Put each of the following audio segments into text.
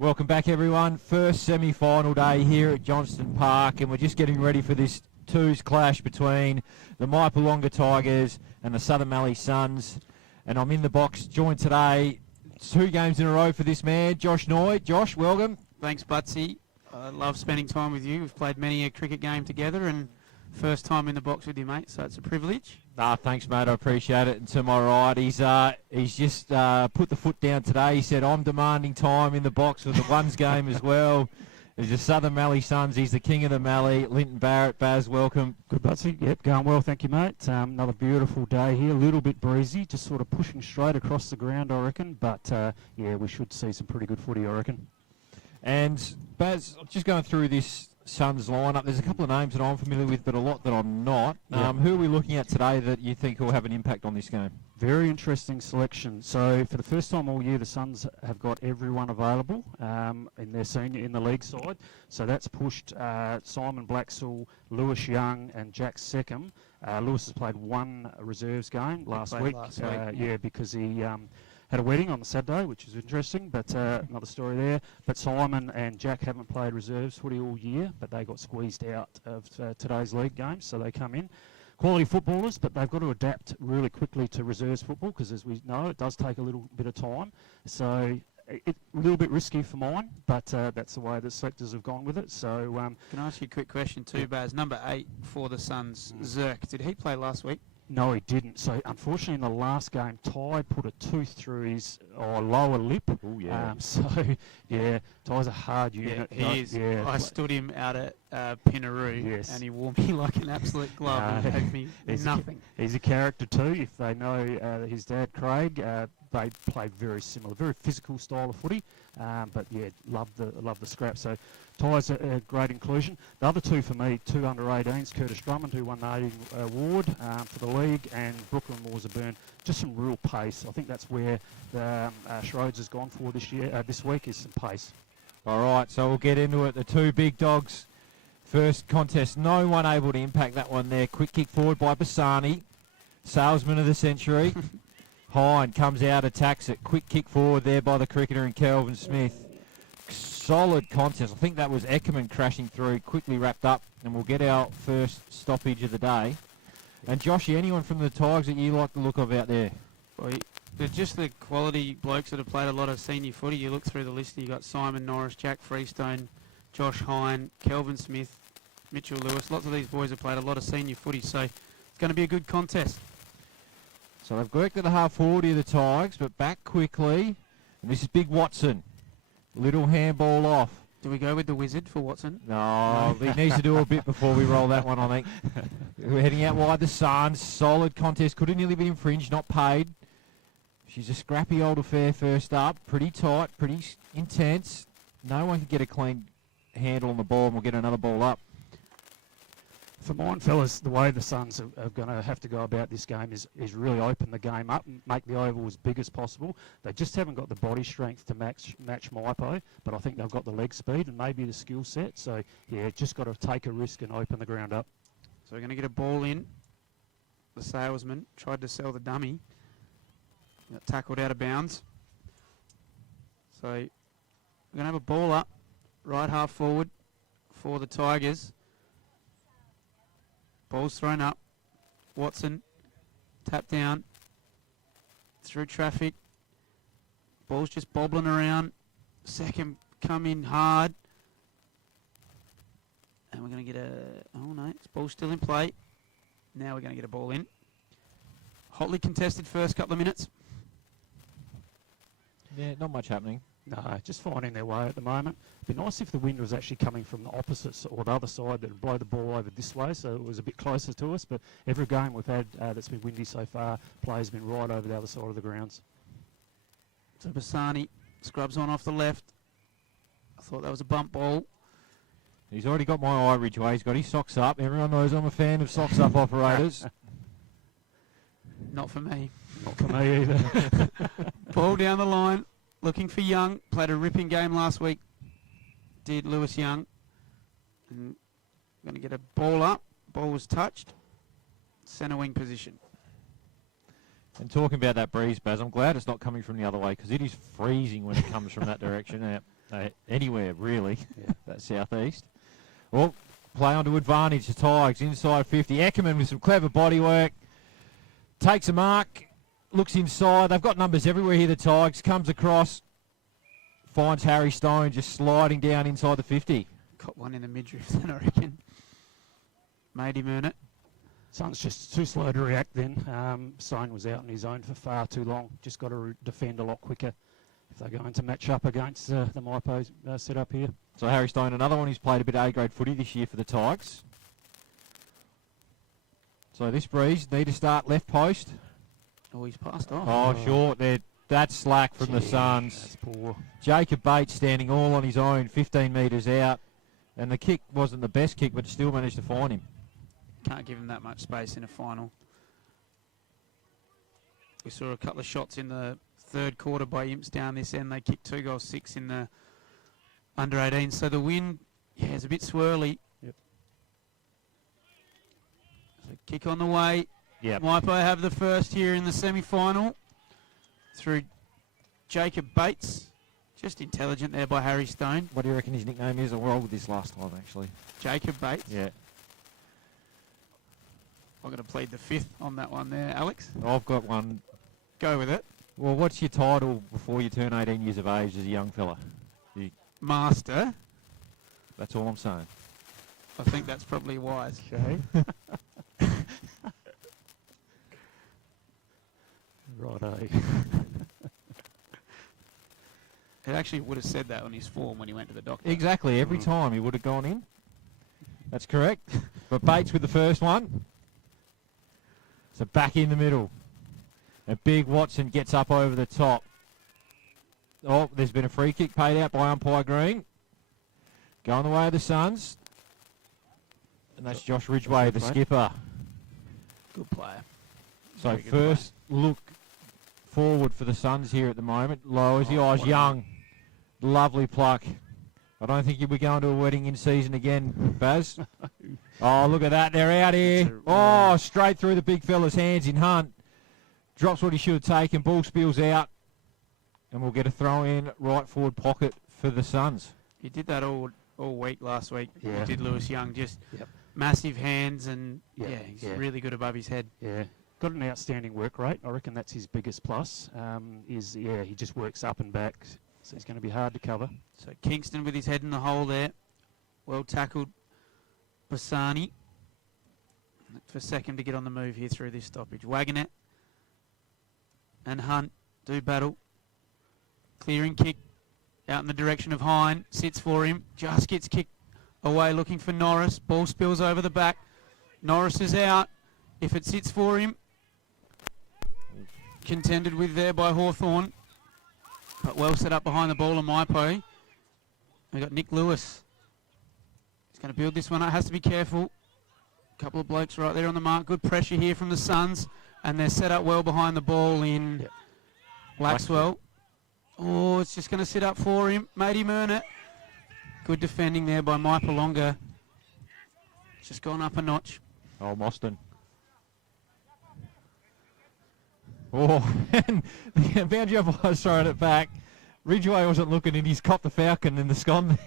Welcome back, everyone. First semi-final day here at Johnston Park, and we're just getting ready for this twos clash between the Mypolonga Tigers and the Southern Mallee Suns. And I'm in the box, joined today, 2 games in a row for this man, Josh Noy. Josh, welcome. Thanks, Butsy. I love spending time with you. We've played many a cricket game together, and first time in the box with you, mate, so it's a privilege. Thanks, mate. I appreciate it. And to my right, he's just put the foot down today. He said, I'm demanding time in the box for the ones game as well. There's the Southern Mallee Suns. He's the king of the Mallee. Linton Barrett. Baz, welcome. Good, Butsy. Yep, going well, thank you, mate. Another beautiful day here. A little bit breezy, just sort of pushing straight across the ground, I reckon. But, yeah, we should see some pretty good footy, I reckon. And, Baz, just going through this Suns lineup, there's a couple of names that I'm familiar with, but a lot that I'm not. Yep. Who are we looking at today that you think will have an impact on this game? Very interesting selection. So for the first time all year, the Suns have got everyone available in their senior in the league side. So that's pushed Simon Blacksall, Lewis Young, and Jack Seckham. Lewis has played 1 reserves game last week. Yeah, because he had a wedding on the Saturday, which is interesting, but another story there. But Simon and Jack haven't played reserves footy all year, but they got squeezed out of today's league games, so they come in. Quality footballers, but they've got to adapt really quickly to reserves football because, as we know, it does take a little bit of time. So a little bit risky for mine, but that's the way the selectors have gone with it. So Can I ask you a quick question too, Baz? Number 8 for the Suns, Zirk. Did he play last week? No, he didn't. So, unfortunately, in the last game, Ty put a tooth through his lower lip. Oh, yeah. So, yeah, Ty's a hard unit. Yeah, he is. Yeah, I stood him out at Pinaroo, Yes. and he wore me like an absolute glove and gave me nothing. He's a character too. If they know his dad, Craig, they play very similar, very physical style of footy. But yeah, love the scrap. So Ty's a great inclusion. The other 2 for me, 2 under-18s, Curtis Drummond, who won the 18 award for the league, and Brooklyn Moore's-a-Burn. Just some real pace. I think that's where Schrodes has gone for this week, is some pace. All right, so we'll get into it. The 2 big dogs. First contest, no one able to impact that one there. Quick kick forward by Bassani. Salesman of the century. Hine comes out, attacks it. Quick kick forward there by the cricketer and Kelvin Smith. Solid contest. I think that was Eckerman crashing through. Quickly wrapped up, and we'll get our first stoppage of the day. And Joshy, anyone from the Tigers that you like the look of out there? Well, they're just the quality blokes that have played a lot of senior footy. You look through the list, you've got Simon Norris, Jack Freestone, Josh Hine, Kelvin Smith, Mitchell Lewis. Lots of these boys have played a lot of senior footy, so it's going to be a good contest. So they've worked at the half 40 of the Tigers, but back quickly. And this is Big Watson. Little handball off. Do we go with the wizard for Watson? No, he needs to do a bit before we roll that one, I think. We're heading out wide. The Suns. Solid contest. Could have nearly been infringed, not paid. She's a scrappy old affair first up. Pretty tight, pretty intense. No one can get a clean handle on the ball, and we'll get another ball up. For mine, fellas, the way the Suns are going to have to go about this game is really open the game up and make the oval as big as possible. They just haven't got the body strength to match Mypo, but I think they've got the leg speed and maybe the skill set. So, yeah, just got to take a risk and open the ground up. So we're going to get a ball in. The salesman tried to sell the dummy. Got tackled out of bounds. So we're going to have a ball up, right half forward for the Tigers. Ball's thrown up. Watson, tap down, through traffic. Ball's just bobbling around. Second come in hard. And we're going to get oh no, this ball's still in play. Now we're going to get a ball in. Hotly contested first couple of minutes. Yeah, not much happening. No, just finding their way at the moment. It'd be nice if the wind was actually coming from the opposite or the other side that would blow the ball over this way, so it was a bit closer to us. But every game we've had that's been windy so far, players have been right over the other side of the grounds. So Bassani scrubs on off the left. I thought that was a bump ball. He's already got my eye ridge way. He's got his socks up. Everyone knows I'm a fan of socks up operators. Not for me. Not for me either. Ball down the line. Looking for Young. Played a ripping game last week. Did Lewis Young. And going to get a ball up. Ball was touched. Centre wing position. And talking about that breeze, Baz, I'm glad it's not coming from the other way because it is freezing when it comes from that direction. Yeah. Anywhere, really. Yeah. That southeast. Well, play onto advantage. The Tigers inside 50. Eckerman with some clever body work. Takes a mark. Looks inside. They've got numbers everywhere here, the Tigers. Comes across. Finds Harry Stone just sliding down inside the 50. Got one in the midriff then, I reckon. Made him earn it. Suns just too slow to react then. Stone was out on his own for far too long. Just got to defend a lot quicker if they're going to match up against the Mypo setup here. So Harry Stone, another one who's played a bit of A-grade footy this year for the Tigers. So this breeze need to start left post. Oh, he's passed off. Oh, short. That's slack from the Suns. That's poor. Jacob Bates standing all on his own, 15 metres out. And the kick wasn't the best kick, but still managed to find him. Can't give him that much space in a final. We saw a couple of shots in the third quarter by Imps down this end. They kicked 2 goals 6 in the under 18. So the wind, is a bit swirly. Yep. So kick on the way. Yep. Mypo have the first here in the semi-final through Jacob Bates. Just intelligent there by Harry Stone. What do you reckon his nickname is? I rolled with this last time, actually. Jacob Bates. Yeah. I'm going to plead the fifth on that one there, Alex. I've got one. Go with it. Well, what's your title before you turn 18 years of age as a young fella? Master. That's all I'm saying. I think that's probably wise. Okay. Righto. It actually would have said that on his form when he went to the doctor. Exactly. Every time he would have gone in. That's correct. But Bates with the first one. So back in the middle. And Big Watson gets up over the top. Oh, there's been a free kick paid out by umpire Green. Going the way of the Suns. And that's Josh Ridgway, the skipper. Good player. So Very good first look forward for the Suns here at the moment. Low as the eyes, young. Lovely pluck. I don't think you'll be going to a wedding in season again, Baz. Oh, look at that. They're out here. Oh, straight through the big fella's hands in Hunt. Drops what he should have taken. Ball spills out. And we'll get a throw in right forward pocket for the Suns. He did that all week last week. Yeah. He did Lewis Young. Just Yep. massive hands and, he's Yeah. really good above his head. Yeah. Got an outstanding work rate. I reckon that's his biggest plus. He just works up and back. So he's going to be hard to cover. So Kingston with his head in the hole there. Well tackled. Bassani. Look for second to get on the move here through this stoppage. Wagonet and Hunt do battle. Clearing kick out in the direction of Hine. Sits for him. Just gets kicked away looking for Norris. Ball spills over the back. Norris is out. If it sits for him. Contended with there by Hawthorn. But well set up behind the ball of Mypo. We've got Nick Lewis. He's going to build this one up. Has to be careful. A couple of blokes right there on the mark. Good pressure here from the Suns. And they're set up well behind the ball in Blackwell. Oh, it's just going to sit up for him. Made him earn it. Good defending there by Mypolonga. Just gone up a notch. Oh, Mostyn. Oh, and the boundary umpire's throwing it back. Ridgway wasn't looking and he's copped the falcon in the scone.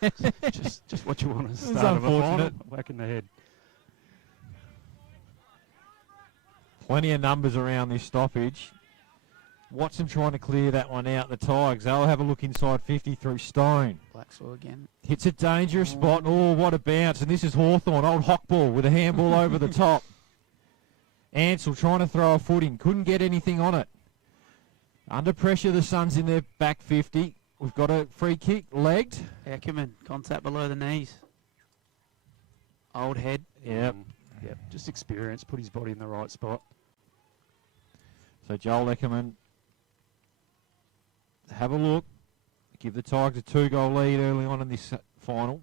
just what you want to It's start of a final. unfortunate. Whack in the head. Plenty of numbers around this stoppage. Watson trying to clear that one out. The Tigers, they'll have a look inside 50 through Stone. Blackshaw again. Hits a dangerous spot. Oh, what a bounce. And this is Hawthorn, old Hockball with a handball over the top. Ansell trying to throw a foot in. Couldn't get anything on it. Under pressure, the Suns in their back 50. We've got a free kick, legged. Eckerman, contact below the knees. Old head. Yep. Yep. Just experience. Put his body in the right spot. So Joel Eckerman, have a look. Give the Tigers a 2-goal lead early on in this final.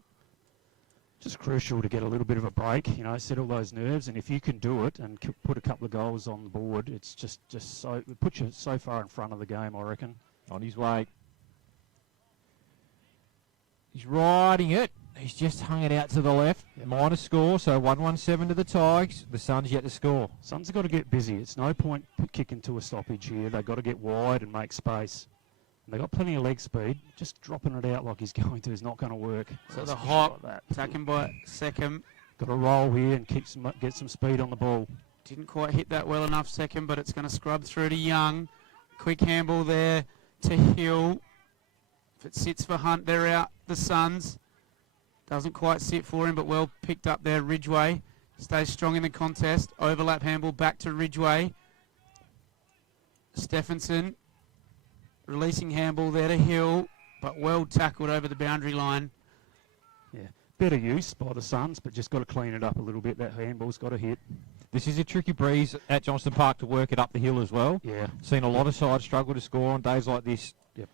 Just crucial to get a little bit of a break, settle those nerves, and if you can do it and put a couple of goals on the board, it's just so it puts you so far in front of the game, I reckon. On his way. He's riding it. He's just hung it out to the left. Yep. Minor score, so 1-1-7 to the Tigers. The Suns yet to score. Suns have got to get busy. It's no point kicking to a stoppage here. They've got to get wide and make space. They've got plenty of leg speed. Just dropping it out like he's going to is not going to work. So the Especially hop, like that. attacking by Second. Got to roll here and get some speed on the ball. Didn't quite hit that well enough, Second, but it's going to scrub through to Young. Quick handball there to Hill. If it sits for Hunt, they're out. The Suns. Doesn't quite sit for him, but well picked up there. Ridgway stays strong in the contest. Overlap handball back to Ridgway. Stephenson releasing handball there to Hill, but well tackled over the boundary line. Yeah, better use by the Suns, but just got to clean it up a little bit. That handball's got to hit. This is a tricky breeze at Johnston Park to work it up the hill as well. Yeah. Seen a lot of sides struggle to score on days like this. Yep.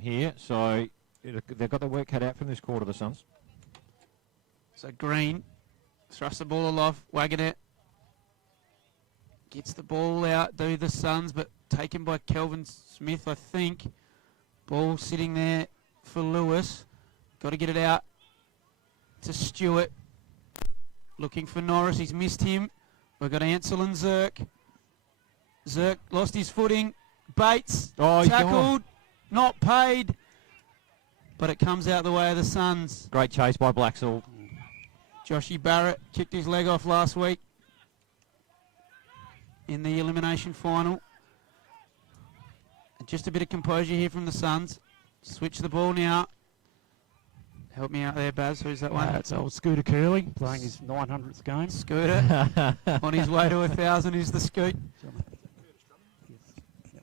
Here, so they've got their work cut out from this quarter, the Suns. So Green thrusts the ball aloft. Wagonet gets the ball out. Do the Suns, but taken by Kelvin Smith, I think. Ball sitting there for Lewis. Got to get it out to Stewart. Looking for Norris. He's missed him. We've got Ansel and Zirk. Zirk lost his footing. Bates tackled. Not paid. But it comes out the way of the Suns. Great chase by Blacksall. Joshy Barrett kicked his leg off last week in the elimination final. And just a bit of composure here from the Suns. Switch the ball now. Help me out there, Baz. Who's that one? It's old Scooter Curley playing his 900th game. Scooter. On his way to 1,000 is the Scoot.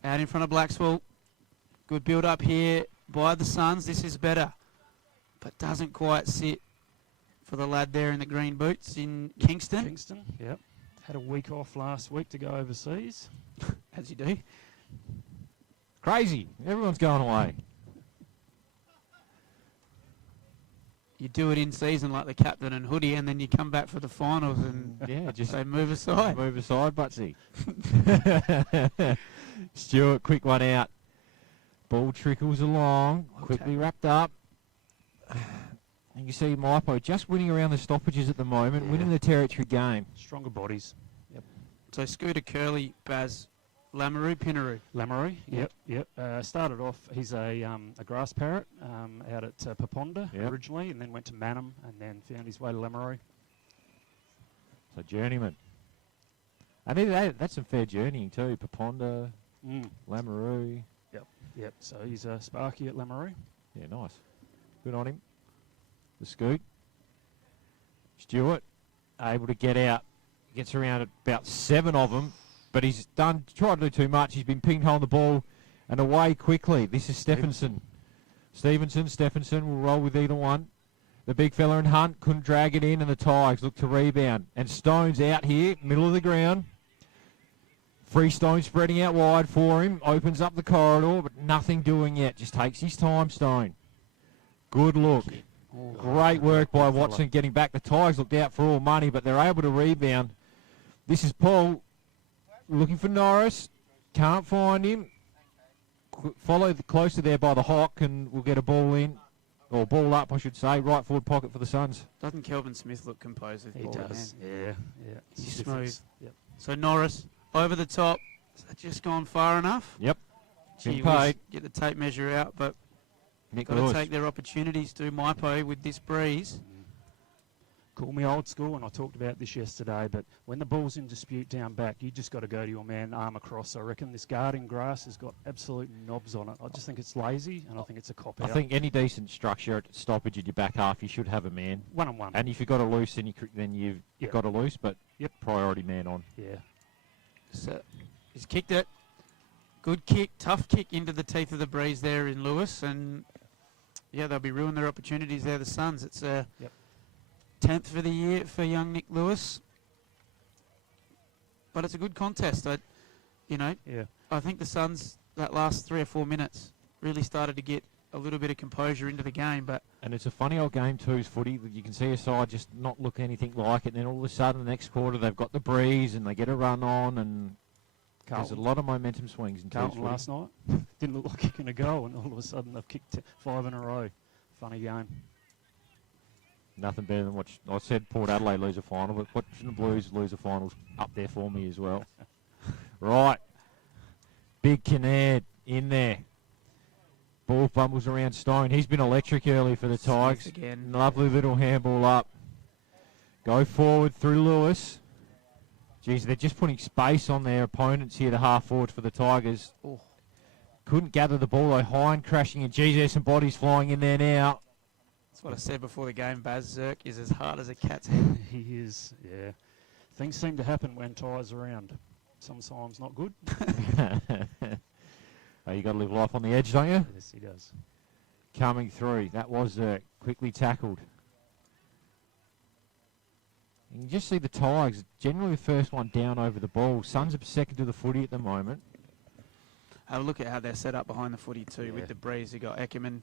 Out in front of Blackswell. Good build up here by the Suns. This is better. But doesn't quite sit for the lad there in the green boots in Kingston. Kingston, yep. Had a week off last week to go overseas. As you do. Crazy. Everyone's going away. You do it in season like the captain and hoodie, and then you come back for the finals and Yeah, just say move aside. move aside, Butsy. Stewart, quick one out. Ball trickles along, quickly wrapped up. And you see Mypo just winning around the stoppages at the moment, winning the territory game. Stronger bodies. Yep. So Scooter Curley, Baz, Lamoureux, Pinaroo. Lamoureux, yep. Started off, he's a grass parrot out at Paponda originally, and then went to Manham, and then found his way to Lamoureux. So journeyman. I mean, that's some fair journeying too. Paponda, Lamoureux. Yep. So he's a Sparky at Lamoureux. Yeah, nice. Good on him. The Scoot. Stewart, able to get out. Gets around about 7 of them, but he's tried to do too much. He's been pinged on the ball and away quickly. This is Stephenson. Stephenson will roll with either one. The big fella and Hunt couldn't drag it in, and the Tigers look to rebound. And Stone's out here, middle of the ground. Free Stone spreading out wide for him. Opens up the corridor, but nothing doing yet. Just takes his time, Stone. Good look. Great work by Watson getting back. The Tigers looked out for all money, but they're able to rebound. This is Paul looking for Norris. Can't find him. Follow closer there by the Hawk, and we'll get a ball in. Or ball up, I should say. Right forward pocket for the Suns. Doesn't Kelvin Smith look composed with He ball in does. hand? Yeah. He's It's smooth. Yep. So Norris over the top. Has that just gone far enough? Yep. Gee Been paid. whiz, get the tape measure out, but Nick got to Lewis. take their opportunities to Mypo with this breeze. Call me old school, and I talked about this yesterday, but when the ball's in dispute down back, you just got to go to your man, arm across. I reckon this guarding grass has got absolute knobs on it. I just think it's lazy, and I think it's a cop-out. I think any decent structure at stoppage at your back half, you should have a man. One-on-one. And if you've got a loose, then you've got a loose, but priority man on. Yeah. So he's kicked it. Good kick, tough kick into the teeth of the breeze there in Lewis, and they'll be ruining their opportunities there, the Suns. It's a 10th for the year for young Nick Lewis. But it's a good contest. I think the Suns, that last 3 or 4 minutes, really started to get a little bit of composure into the game. And it's a funny old game too, is footy. You can see a side just not look anything like it, and then all of a sudden the next quarter they've got the breeze and they get a run on, and there's a lot of momentum swings in Carlton Twos last night didn't look like kicking a goal, and all of a sudden they've kicked 5 in a row. Funny game. Nothing better than watch. I said Port Adelaide lose a final, but watching the Blues lose a final's up there for me as well. Right. Big Kinnaird in there. ball fumbles around Stone. He's been electric early for the Tigers. Again. Lovely little handball up. Go forward through Lewis. Geez, they're just putting space on their opponents here, the half forwards for the Tigers. Oh. Couldn't gather the ball though. Hind crashing, and geez, there's some bodies flying in there now. That's what I said before the game, Baz. Zerk is as hard as a cat's head. He is, yeah. Things seem to happen when Ty's around. Sometimes not good. Oh, you got to live life on the edge, don't you? Yes, he does. Coming through. That was quickly tackled. You can just see the Tigers, generally the first one down over the ball. Suns are second to the footy at the moment. Have a look at how they're set up behind the footy too. Yeah. With the breeze, you got Eckerman.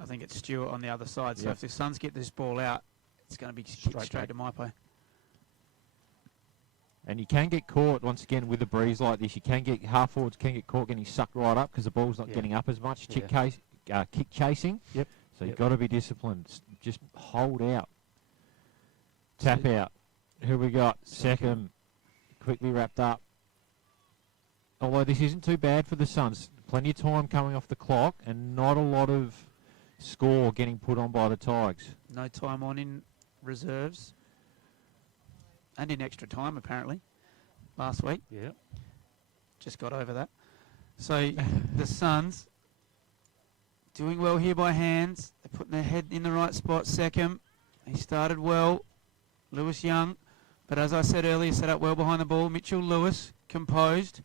I think it's Stewart on the other side. So Yep. if the Suns get this ball out, it's going to be kicked straight to Mypo. And you can get caught, once again, with a breeze like this. You can get, half forwards can get caught getting sucked right up because the ball's not getting up as much. Kick chasing. Yep. So you've got to be disciplined. Just hold out. Tap out. Who we got? Second. Quickly wrapped up. Although this isn't too bad for the Suns. Plenty of time coming off the clock and not a lot of score getting put on by the Tigers. No time on in reserves. And in extra time, apparently, last week. Yeah. Just got over that. So the Suns doing well here by hands. They're putting their head in the right spot. Second, he started well. Lewis Young. But as I said earlier, set up well behind the ball. Mitchell Lewis, composed.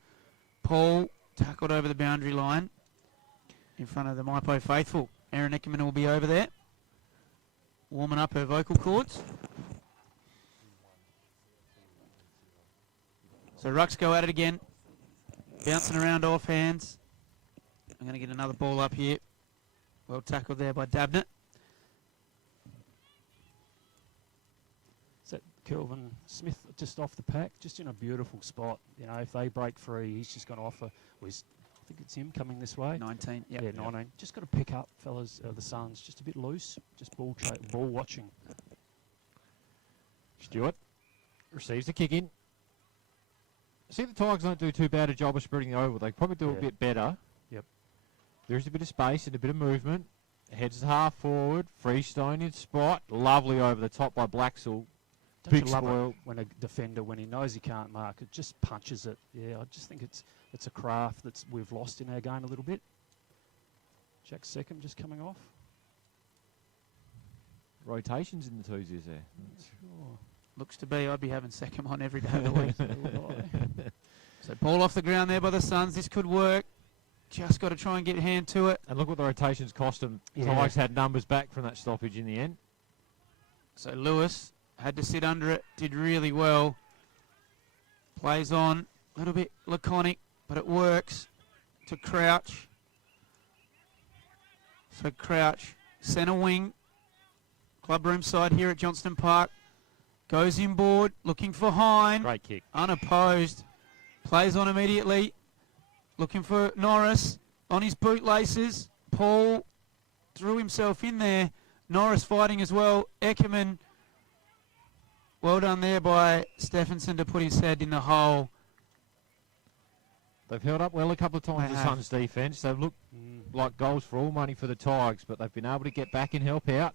Paul tackled over the boundary line in front of the Mypo faithful. Erin Eckerman will be over there, warming up her vocal cords. So Rucks go at it again, bouncing around off hands. I'm going to get another ball up here. Well tackled there by Dabnett. Is that Kelvin Smith just off the pack? Just in a beautiful spot. You know, if they break free, he's just going to offer. Well, I think it's him coming this way. 19, Yeah, 19. Just got to pick up, fellas, the Suns. Just a bit loose. Just ball watching. Stewart receives the kick in. See, the Tigers don't do too bad a job of spreading the oval. They probably do a bit better. Yep. There is a bit of space and a bit of movement. Heads half forward. Freestone in spot. Lovely over the top by Blacksall. Don't Big you love spoil. it when a defender, when he knows he can't mark it, just punches it. Yeah, I just think it's a craft that's we've lost in our game a little bit. Jack Seckham just coming off. Rotations in the twos, is there? Sure. Looks to be. I'd be having second on every day of the week. So would I. So ball off the ground there by the Suns. This could work. Just got to try and get a hand to it. And look what the rotations cost them. Yeah. Tigers had numbers back from that stoppage in the end. So Lewis had to sit under it. Did really well. Plays on. A little bit laconic, but it works. To Crouch. So Crouch, centre wing. Clubroom side here at Johnston Park. Goes inboard, looking for Hine. Great kick. Unopposed. Plays on immediately. Looking for Norris on his bootlaces. Paul threw himself in there. Norris fighting as well. Eckerman. Well done there by Stephenson to put his head in the hole. They've held up well a couple of times, They the have. Suns' defence. They've looked like goals for all money for the Tigers, but they've been able to get back and help out.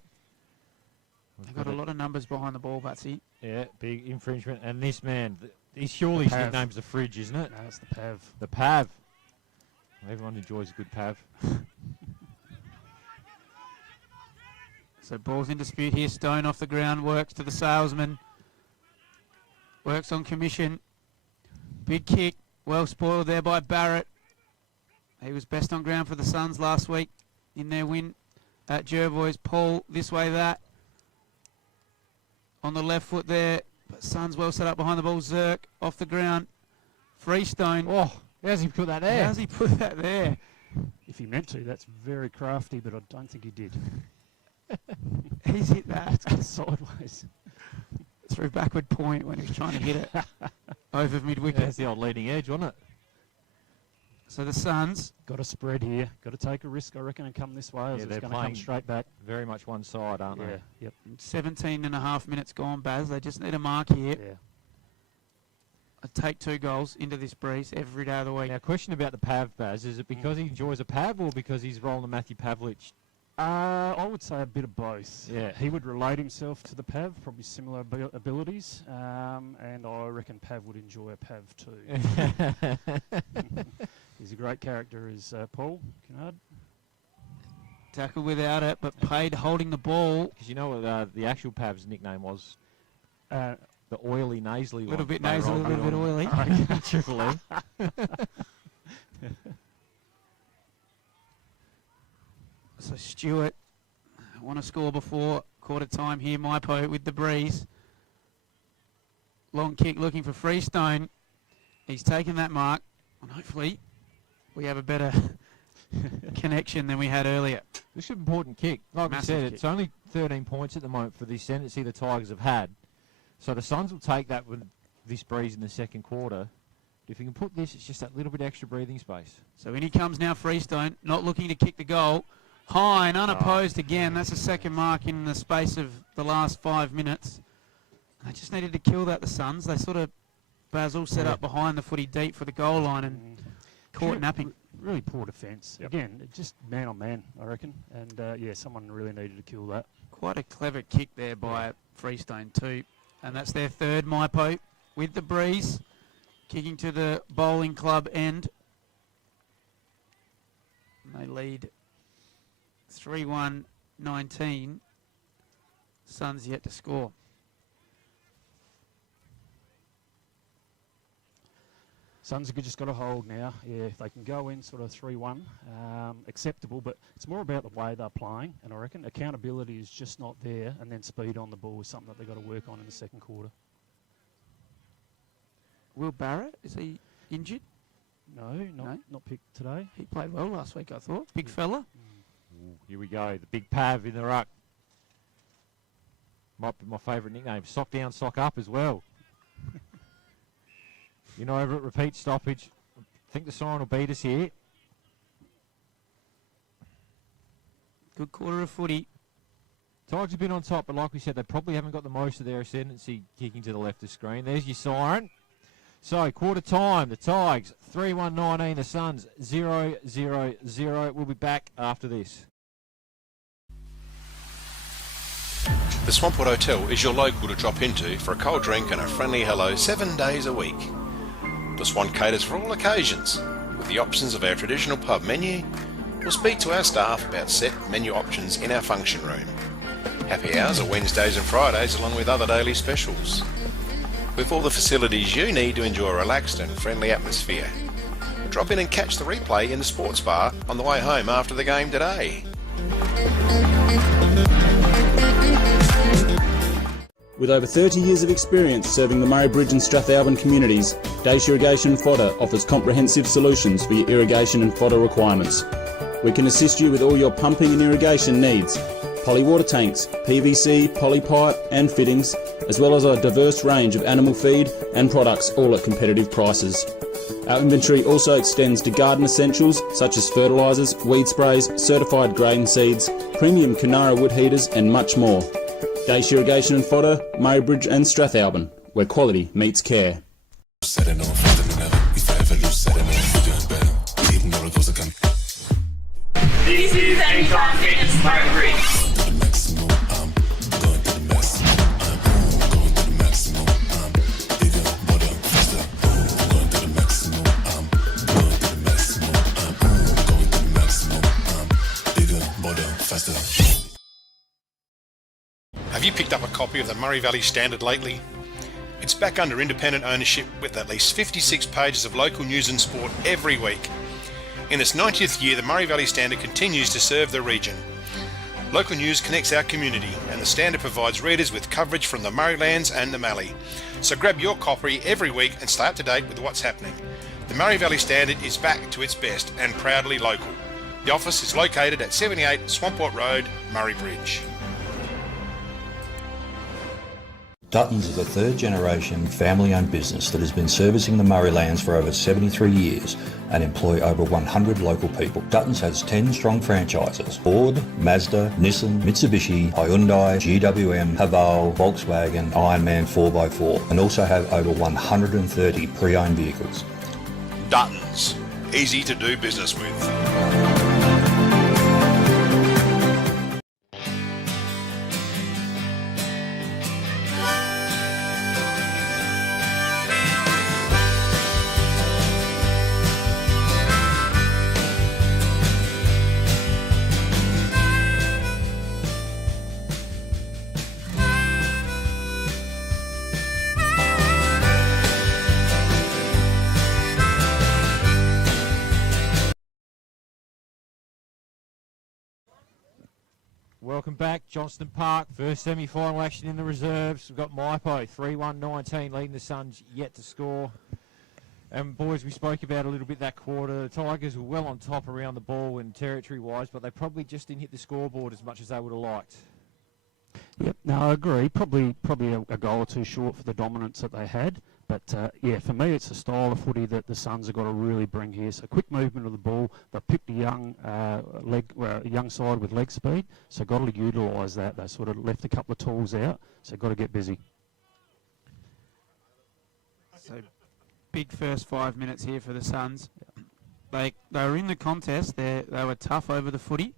They've got a lot of numbers behind the ball, Batsy. Yeah, big infringement. And this man, he's surely his Pav. nickname's the Fridge, isn't it? No, it's the Pav. The Pav. Everyone enjoys a good Pav. So ball's in dispute here. Stone off the ground, works to the salesman. Works on commission. Big kick. Well spoiled there by Barrett. He was best on ground for the Suns last week in their win at Jervois. Paul this way, that. On the left foot there. But Suns well set up behind the ball. Zerk off the ground. Freestone. Oh, how's he put that there? How's he put that there? If he meant to, that's very crafty, but I don't think he did. He's hit that Sideways. through backward point when he was trying to hit it over mid-wicket. That's the old leading edge, wasn't it? So the Suns, Got to spread here. Got to take a risk, I reckon, and come this way. Or Yeah, it's they're going to come playing straight back. Very much one side, aren't Yeah. Yep. 17 and a half minutes gone, Baz. They just need a mark here. Yeah. I'd take 2 goals into this breeze every day of the week. Now, question about the Pav, Baz. Is it because he enjoys a Pav or because he's rolling the Matthew Pavlich? I would say a bit of both. Yeah. He would relate himself to the Pav, probably similar abilities, and I reckon Pav would enjoy a Pav too. He's a great character, is Paul Kennard. Tackled without it, but paid holding the ball. Because you know what the actual Pav's nickname was? The oily, nasally one. A little bit nasally, a little bit oily. Triple E. So Stewart, want to score before quarter time here. Mypo with the breeze. Long kick looking for Freestone. He's taken that mark, and hopefully we have a better connection than we had earlier. This is an important kick. Like Massive I said, kick. it's only 13 points at the moment for the ascendancy the Tigers have had. So the Suns will take that with this breeze in the second quarter. But if you can put this, it's just that little bit extra breathing space. So in he comes now, Freestone, not looking to kick the goal. High and unopposed again. That's the second mark in the space of the last 5 minutes. They just needed to kill that, the Suns. They sort of, Basil set up behind the footy deep for the goal line and caught napping. Really poor defence. Again, just man on man, I reckon. And yeah, someone really needed to kill that. Quite a clever kick there by Freestone too. And that's their third Mypo with the breeze. Kicking to the bowling club end. And they lead 3-1-19. Suns yet to score. Suns have just got to hold now. Yeah, if they can go in sort of 3-1, acceptable, but it's more about the way they're playing, and I reckon accountability is just not there, and then speed on the ball is something that they've got to work on in the second quarter. Will Barrett, is he injured? No, not picked today. He played well last week, I thought. Big fella. Ooh, here we go. The big Pav in the ruck. Might be my favourite nickname. Sock down, sock up as well. You know, over at repeat stoppage. I think the siren will beat us here. Good quarter of footy. Tigers have been on top, but like we said, they probably haven't got the most of their ascendancy kicking to the left of screen. There's your siren. So, quarter time, the Tigers 3-1-19, the Suns 0-0-0. We'll be back after this. The Swampwood Hotel is your local to drop into for a cold drink and a friendly hello 7 days a week. The Swan caters for all occasions, with the options of our traditional pub menu. We'll speak to our staff about set menu options in our function room. Happy hours are Wednesdays and Fridays along with other daily specials. With all the facilities you need to enjoy a relaxed and friendly atmosphere. Drop in and catch the replay in the sports bar on the way home after the game today. With over 30 years of experience serving the Murray Bridge and Strathalbyn communities, Dace Irrigation and Fodder offers comprehensive solutions for your irrigation and fodder requirements. We can assist you with all your pumping and irrigation needs, poly water tanks, PVC, poly pipe and fittings, as well as a diverse range of animal feed and products, all at competitive prices. Our inventory also extends to garden essentials such as fertilisers, weed sprays, certified grain seeds, premium Canara wood heaters and much more. Dace Irrigation and Fodder, Murray Bridge and Strathalbyn, where quality meets care. This is Anytime Fitness Murray Bridge. Have you picked up a copy of the Murray Valley Standard lately? It's back under independent ownership with at least 56 pages of local news and sport every week. In its 90th year, the Murray Valley Standard continues to serve the region. Local news connects our community, and the Standard provides readers with coverage from the Murraylands and the Mallee. So grab your copy every week and stay up to date with what's happening. The Murray Valley Standard is back to its best and proudly local. The office is located at 78 Swamport Road, Murray Bridge. Duttons is a third-generation family-owned business that has been servicing the Murray Lands for over 73 years and employ over 100 local people. Duttons has 10 strong franchises: Ford, Mazda, Nissan, Mitsubishi, Hyundai, GWM, Haval, Volkswagen, Ironman 4x4, and also have over 130 pre-owned vehicles. Duttons. Easy to do business with. Welcome back, Johnston Park. First semi-final action in the reserves. We've got Mypo, 3-1-19, leading the Suns yet to score. And boys, we spoke about a little bit that quarter. The Tigers were well on top around the ball and territory-wise, but they probably just didn't hit the scoreboard as much as they would have liked. Yep, no, I agree. Probably a goal or two short for the dominance that they had. But, yeah, for me, it's the style of footy that the Suns have got to really bring here. So quick movement of the ball. They've picked a young side with leg speed, so got to utilise that. They sort of left a couple of tools out, so got to get busy. So big first 5 minutes here for the Suns. They were in the contest. They were tough over the footy,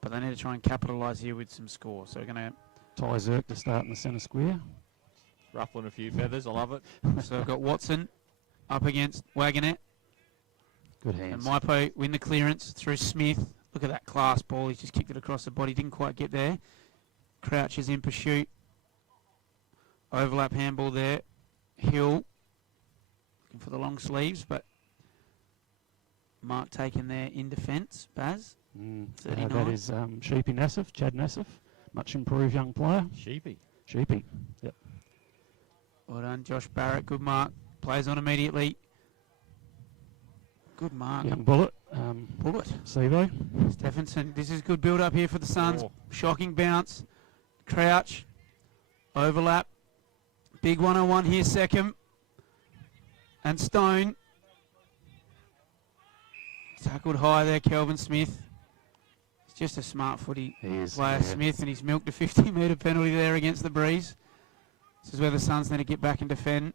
but they need to try and capitalise here with some score. So we're going to Ty Zirk to start in the centre square. Ruffling a few feathers, I love it. So we've got Watson up against Wagonette. Good hands. And Mypo win the clearance through Smith. Look at that class ball. He's just kicked it across the body. Didn't quite get there. Crouch is in pursuit. Overlap handball there. Hill looking for the long sleeves, but Mark taken there in defence. Baz, 39. That is Sheepy Nassif, Chad Nassif. Much improved young player. Sheepy. Yep. Well done, Josh Barrett. Good mark. Plays on immediately. Good mark. Young Bullet. Bullet. Sevo. Stephenson. This is good build up here for the Suns. Shocking bounce. Crouch. Overlap. Big 1-on-1 here, second. And Stone. Tackled high there, Kelvin Smith. He's just a smart footy player, yeah. Smith, and he's milked a 50-metre penalty there against the Breeze. This is where the Suns need to get back and defend.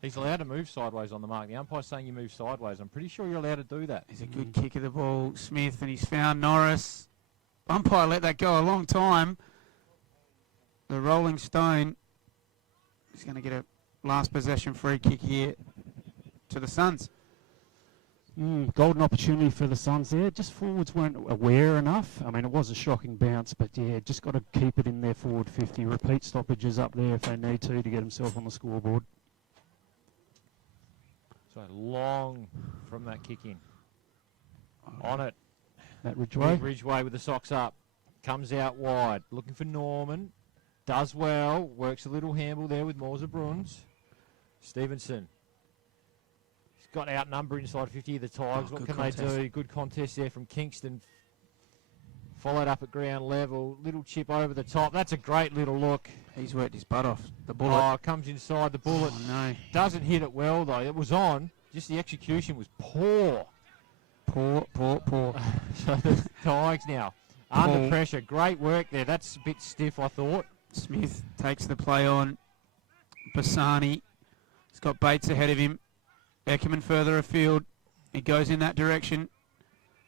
He's allowed to move sideways on the mark. The umpire's saying you move sideways. I'm pretty sure you're allowed to do that. He's a good kick of the ball, Smith, and he's found Norris. Umpire let that go a long time. The Rolling Stone is going to get a last possession free kick here to the Suns. Golden opportunity for the Suns there. Just forwards weren't aware enough. I mean, it was a shocking bounce, but yeah, just got to keep it in their forward 50. Repeat stoppages up there if they need to get himself on the scoreboard. So long from that kick in. On it. That Ridgeway. Ridgeway with the socks up. Comes out wide. Looking for Norman. Does well. Works a little handball there with Morza Bruns. Stevenson. Got outnumber inside 50 of the Tigers. What can they do? Good contest there from Kingston. Followed up at ground level. Little chip over the top. That's a great little look. He's worked his butt off. The Bullet. Comes inside the Bullet. Oh, no. Doesn't hit it well, though. It was on. Just the execution was poor. Poor. So the Tigers now under pressure. Great work there. That's a bit stiff, I thought. Smith takes the play on. Bassani. He's got Bates ahead of him. Eckerman further afield. He goes in that direction.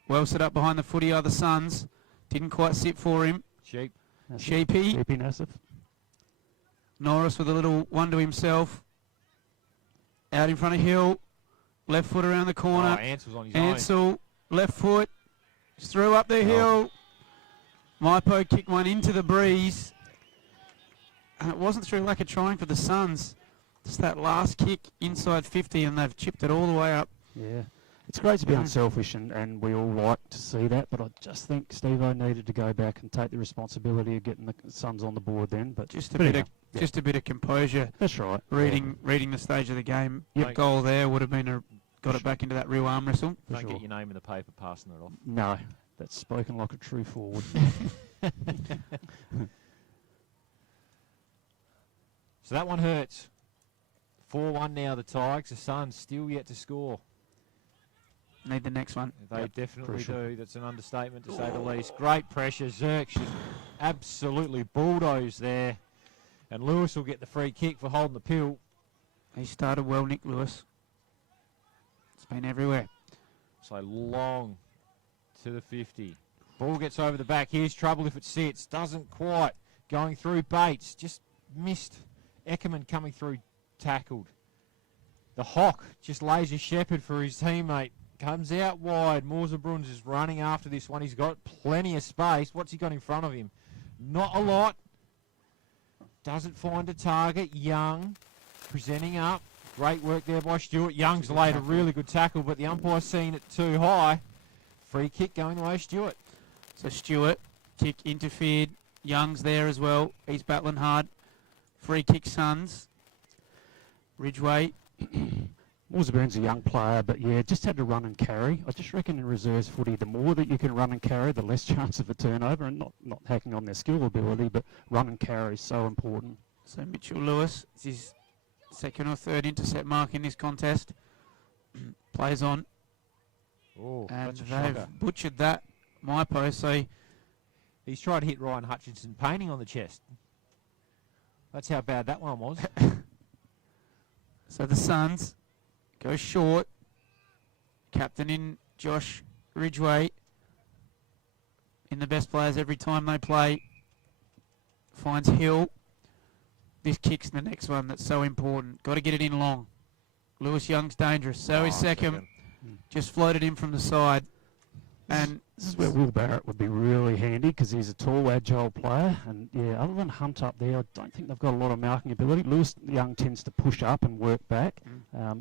Well set up behind the footy are the Suns. Didn't quite sit for him. Sheepy. Sheepy Nassif. Norris with a little one to himself. Out in front of Hill. Left foot around the corner. Ansell's on his Ansell, left foot. Just threw up the hill. Mypo kicked one into the Breeze. And it wasn't through lack of trying for the Suns. Just that last kick inside 50 and they've chipped it all the way up. Yeah. It's great to be unselfish and we all like to see that, but I just think Steve-O needed to go back and take the responsibility of getting the Suns on the board then. But just a bit of composure. That's right. Reading the stage of the game. Yep. Goal there would have been got it back into that real arm wrestle. Don't get your name in the paper passing it off. No, that's spoken like a true forward. So that one hurts. 4-1 now, the Tigers. The Suns still yet to score. Need the next one. They definitely do. That's an understatement, to say the least. Great pressure. Zerk just absolutely bulldozed there. And Lewis will get the free kick for holding the pill. He started well, Nick Lewis. It's been everywhere. So long to the 50. Ball gets over the back. Here's trouble if it sits. Doesn't quite. Going through Bates. Just missed. Eckerman coming through, tackled. The Hawk just lays a shepherd for his teammate. Comes out wide. Morsabruns is running after this one. He's got plenty of space. What's he got in front of him? Not a lot. Doesn't find a target. Young presenting up. Great work there by Stewart. Young's laid a really good tackle, but the umpire's seen it too high. Free kick going the way of Stewart. So Stewart, kick interfered. Young's there as well. He's battling hard. Free kick Suns. Ridgeway. Morsaburn's a young player, but yeah, just had to run and carry. I just reckon in reserves footy, the more that you can run and carry, the less chance of a turnover, and not hacking on their skill ability, but run and carry is so important. So Mitchell Lewis is his second or third intercept mark in this contest. Plays on. Oh, And that's a they've shocker. butchered that. Mypo, so He's tried to hit Ryan Hutchinson painting on the chest. That's how bad that one was. so the Suns go short. Captain in Josh Ridgeway. In the best players every time they play. Finds Hill. This kick's the next one that's so important. Got to get it in long. Lewis Young's dangerous. So is Seckham. Just floated in from the side. And This is where Will Barrett would be really handy because he's a tall, agile player. And yeah, other than Hunt up there, I don't think they've got a lot of marking ability. Lewis Young tends to push up and work back.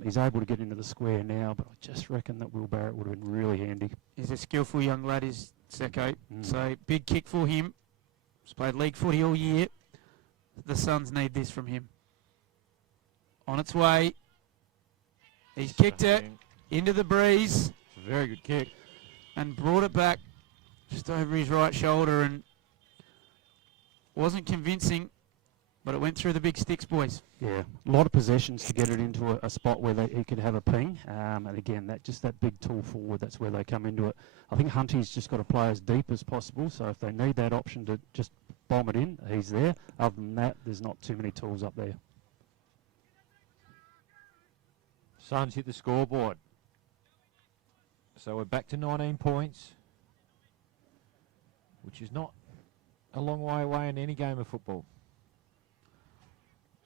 He's able to get into the square now, but I just reckon that Will Barrett would have been really handy. he's a skillful young lad, is Secco. So big kick for him. He's played league footy all year. The Suns need this from him. On its way. He's kicked it into the breeze. It's a very good kick. And brought it back just over his right shoulder, and wasn't convincing, but it went through the big sticks, boys. Yeah, a lot of possessions to get it into a spot where he could have a ping. And again, that big tall forward, that's where they come into it. I think Hunty's just got to play as deep as possible, so if they need that option to just bomb it in, he's there. Other than that, there's not too many tools up there. Suns hit the scoreboard. So we're back to 19 points, which is not a long way away in any game of football.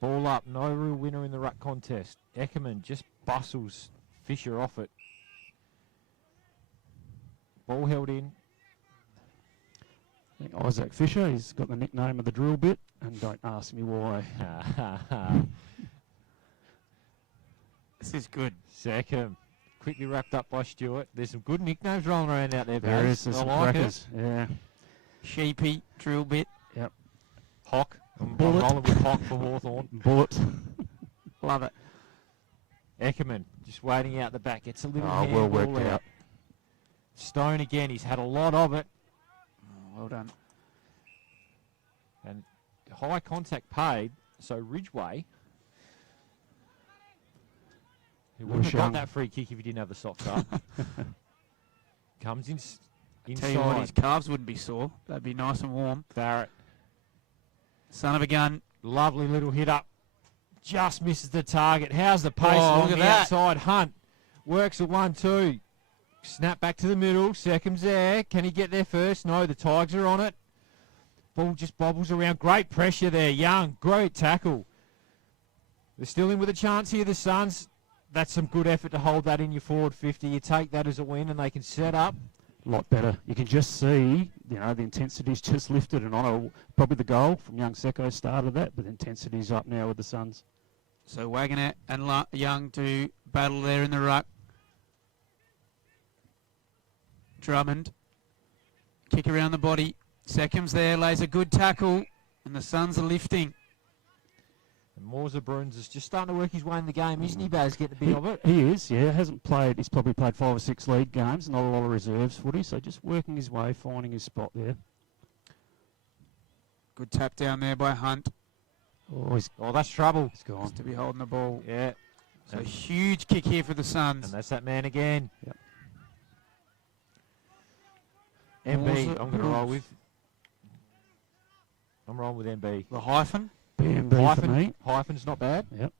Ball up, no real winner in the ruck contest. Eckerman just bustles Fisher off it. Ball held in. I think Isaac Fisher, he's got the nickname of the drill bit, and don't ask me why. This is good. Second. Quickly wrapped up by Stewart. There's some good nicknames rolling around out there, There Baz. is, there's I some like crackers. Yeah. Sheepy, drill bit. Yep. Hawk. I'm Bullet. rolling with Hawk for Hawthorn. Bullet. Love it. Eckerman just waiting out the back. Gets a little Well handball worked out. Stone again. He's had a lot of it. Well done. And high contact paid. So Ridgeway, he wouldn't have got Young. that free kick if he didn't have the socks up. Comes in Tell you what, his inside. calves wouldn't be sore. That'd be nice and warm. Barrett. Son of a gun. Lovely little hit up. Just misses the target. How's the pace Oh, along look at the that. outside? Hunt works a 1-2. Snap back to the middle. Seckham's there. Can he get there first? No, the Tigers are on it. Ball just bobbles around. Great pressure there. Young. Great tackle. They're still in with a chance here, the Suns. That's some good effort to hold that in your forward 50. You take that as a win and they can set up. A lot better. You can just see, the intensity's just lifted, and probably the goal from Young Secco started that, but the intensity's up now with the Suns. So Wagoner and Young to battle there in the ruck. Drummond. Kick around the body. Seckham's there, lays a good tackle, and the Suns are lifting. And Morza Bruns is just starting to work his way in the game, isn't he, Baz? Get the bit of it. He is, yeah. Hasn't played. He's probably played 5 or 6 league games, not a lot of reserves footy, so just working his way, finding his spot there. Good tap down there by Hunt. Oh, that's trouble. he's gone. Has to be holding the ball. Yeah. So huge kick here for the Suns. And that's that man again. Yep. MB, Also- I'm going to roll with. I'm rolling with MB. The hyphen. BMB for me. Hyphen's not bad. Yep.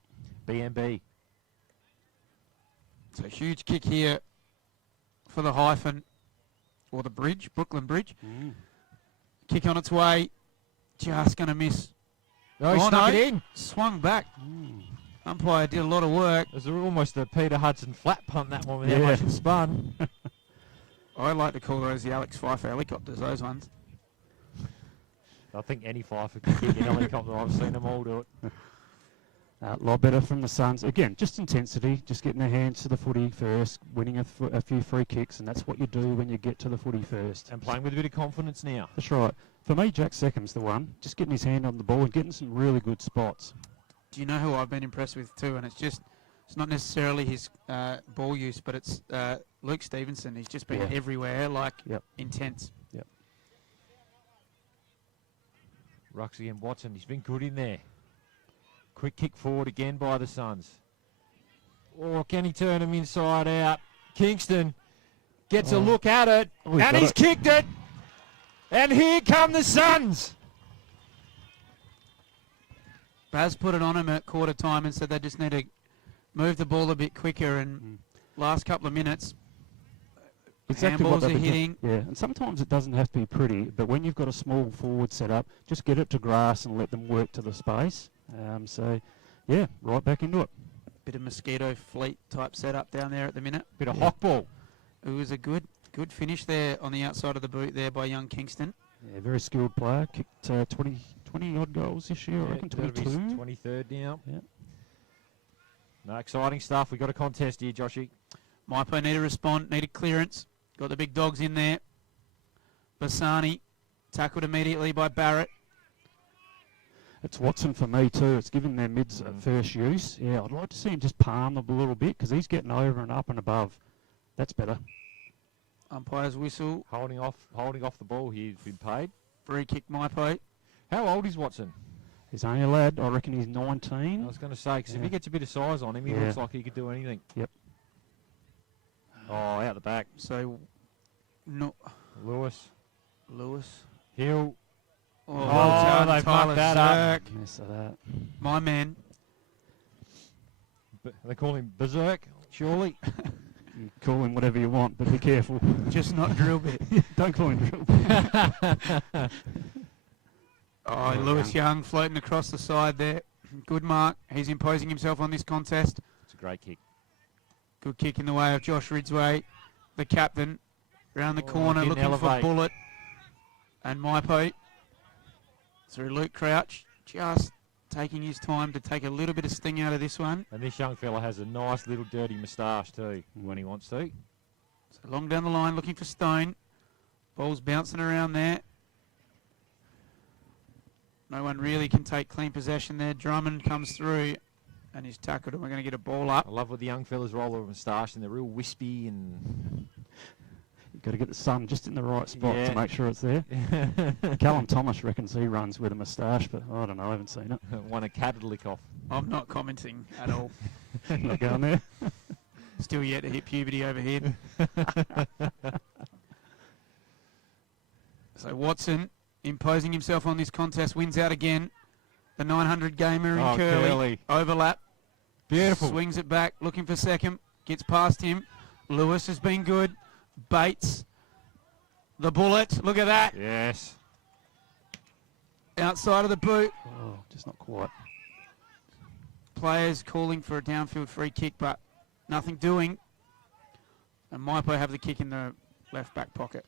BMB. So huge kick here for the hyphen. Or the bridge, Brooklyn Bridge. Mm. Kick on its way. Just going to miss. No, he Oh, snuck no. it in. Swung back. Mm. Umpire did a lot of work. It was almost a Peter Hudson flat punt, that one, with how Yeah. much it spun. I like to call those the Alex Pfeiffer helicopters, those ones. I think any Pfeiffer can kick a helicopter. I've seen them all do it. A lot better from the Suns. Again, just intensity, just getting their hands to the footy first, winning a few free kicks, and that's what you do when you get to the footy first. And playing with a bit of confidence now. That's right. For me, Jack Seckham's the one. Just getting his hand on the ball and getting some really good spots. Do you know who I've been impressed with too? And it's not necessarily his ball use, but it's Luke Stevenson. He's just been Yeah. everywhere, like Yep. intense. Ruxy and Watson, he's been good in there. Quick kick forward again by the Suns. Oh, can he turn him inside out? Kingston gets a look at it, Oh, he's and got he's it. kicked it. And here come the Suns. Baz put it on him at quarter time and said they just need to move the ball a bit quicker. And last couple of minutes, Exactly what handballs they've are been doing. hitting. Yeah, and sometimes it doesn't have to be pretty, but when you've got a small forward set up, just get it to grass and let them work to the space. So, yeah, right back into it. Bit of mosquito fleet type setup down there at the minute. Bit of Yeah. hawk ball. It was a good finish there on the outside of the boot there by young Kingston. Yeah, very skilled player. Kicked 20 odd goals this year, I reckon, that'll be 22. 23rd now. Yeah. No, exciting stuff. We've got a contest here, Joshy. Mypo need to respond, need a clearance. Got the big dogs in there. Bassani tackled immediately by Barrett. It's Watson for me too. It's giving their mids first use. Yeah, I'd like to see him just palm them a little bit because he's getting over and up and above. That's better. Umpire's whistle. Holding off the ball here. He's been paid. Free kick Mypo. How old is Watson? He's only a lad. I reckon he's I 19. was going to say, because if Yeah. he gets a bit of size on him, he Yeah. looks like he could do anything. Yep. Oh, out the back. So, no, Lewis. Oh, Hill. well done, they've Tyler mucked that up. Zirk. Mess of that. My man. They call him Berserk, surely. You call him whatever you want, but be careful. Just not drill bit. Don't call him drill bit. Oh, Lewis Young floating across the side there. Good mark. He's imposing himself on this contest. It's a great kick. Good kick in the way of Josh Ridgway, the captain. Round the corner didn't looking for elevate. Bullet. And Mypo through Luke Crouch. Just taking his time to take a little bit of sting out of this one. And this young fella has a nice little dirty moustache too, when he wants to. So long down the line looking for Stone. Ball's bouncing around there. No one really can take clean possession there. Drummond comes through and he's tackled and we're going to get a ball up. I love what the young fellas roll their moustache and they're real wispy and... You've got to get the sun just in the right spot Yeah. to make sure it's there. Callum Thomas reckons he runs with a moustache, but I don't know, I haven't seen it. Want a cat to lick off. I'm not commenting at all. Not going there. Still yet to hit puberty overhead. So Watson imposing himself on this contest, wins out again. The 900 gamer in Oh, Curly. Overlap. Beautiful. Swings it back, looking for second. Gets past him. Lewis has been good. Bates. The Bullet. Look at that. Yes. Outside of the boot. Oh, just not quite. Players calling for a downfield free kick, but nothing doing. And Mypo have the kick in the left back pocket.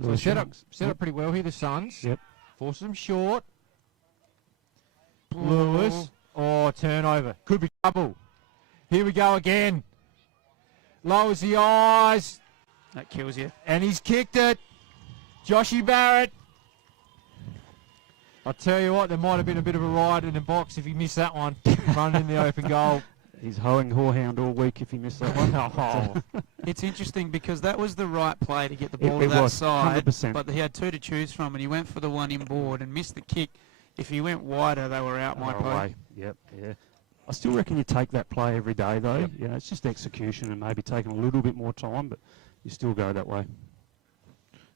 So Lewis set Young. up pretty well here, the Suns. Yep. Forces them short. Lewis. Oh, turnover. Could be trouble. Here we go again. Lowers the eyes. That kills you. And he's kicked it. Joshy Barrett. I'll tell you what, there might have been a bit of a ride in the box if he missed that one. Running in the open goal. He's hoeing Horehound all week if he missed that one. Oh. It's interesting because that was the right play to get the ball It to that was, side, 100%. but he had two to choose from, and he went for the one inboard and missed the kick. If he went wider, they were out, Far Mypo. away. Yep, yeah. I still reckon you take that play every day, though. Yep. You know, it's just execution and maybe taking a little bit more time, but you still go that way.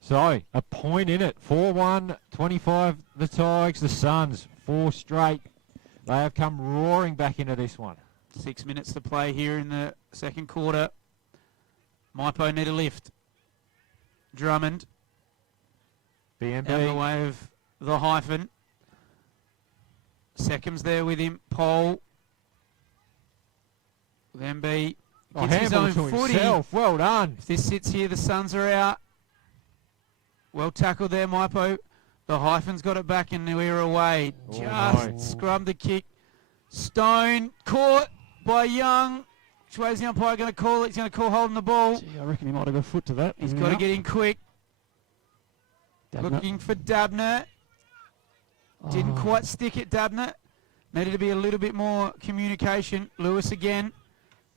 So, a point in it. 4-1, 25 the Tigers. The Suns, 4 straight. They have come roaring back into this one. 6 minutes to play here in the second quarter. Mypo need a lift. Drummond out of the BNB. way of the hyphen. Seckham's there with him. Pole. Then B Oh, gets his handball own to footy. himself. Well done. If this sits here, the Suns are out. Well tackled there, Mypo. The hyphen's got it back and we're away. Oh, Just no. scrubbed the kick. Stone caught by Young. Which way is the umpire going to call it? He's going to call holding the ball. Gee, I reckon he might have got a foot to that. He's got to get in quick. Dabnett. Looking for Dabnett. Didn't Oh. quite stick it, Dabnett. Needed to be a little bit more communication. Lewis again.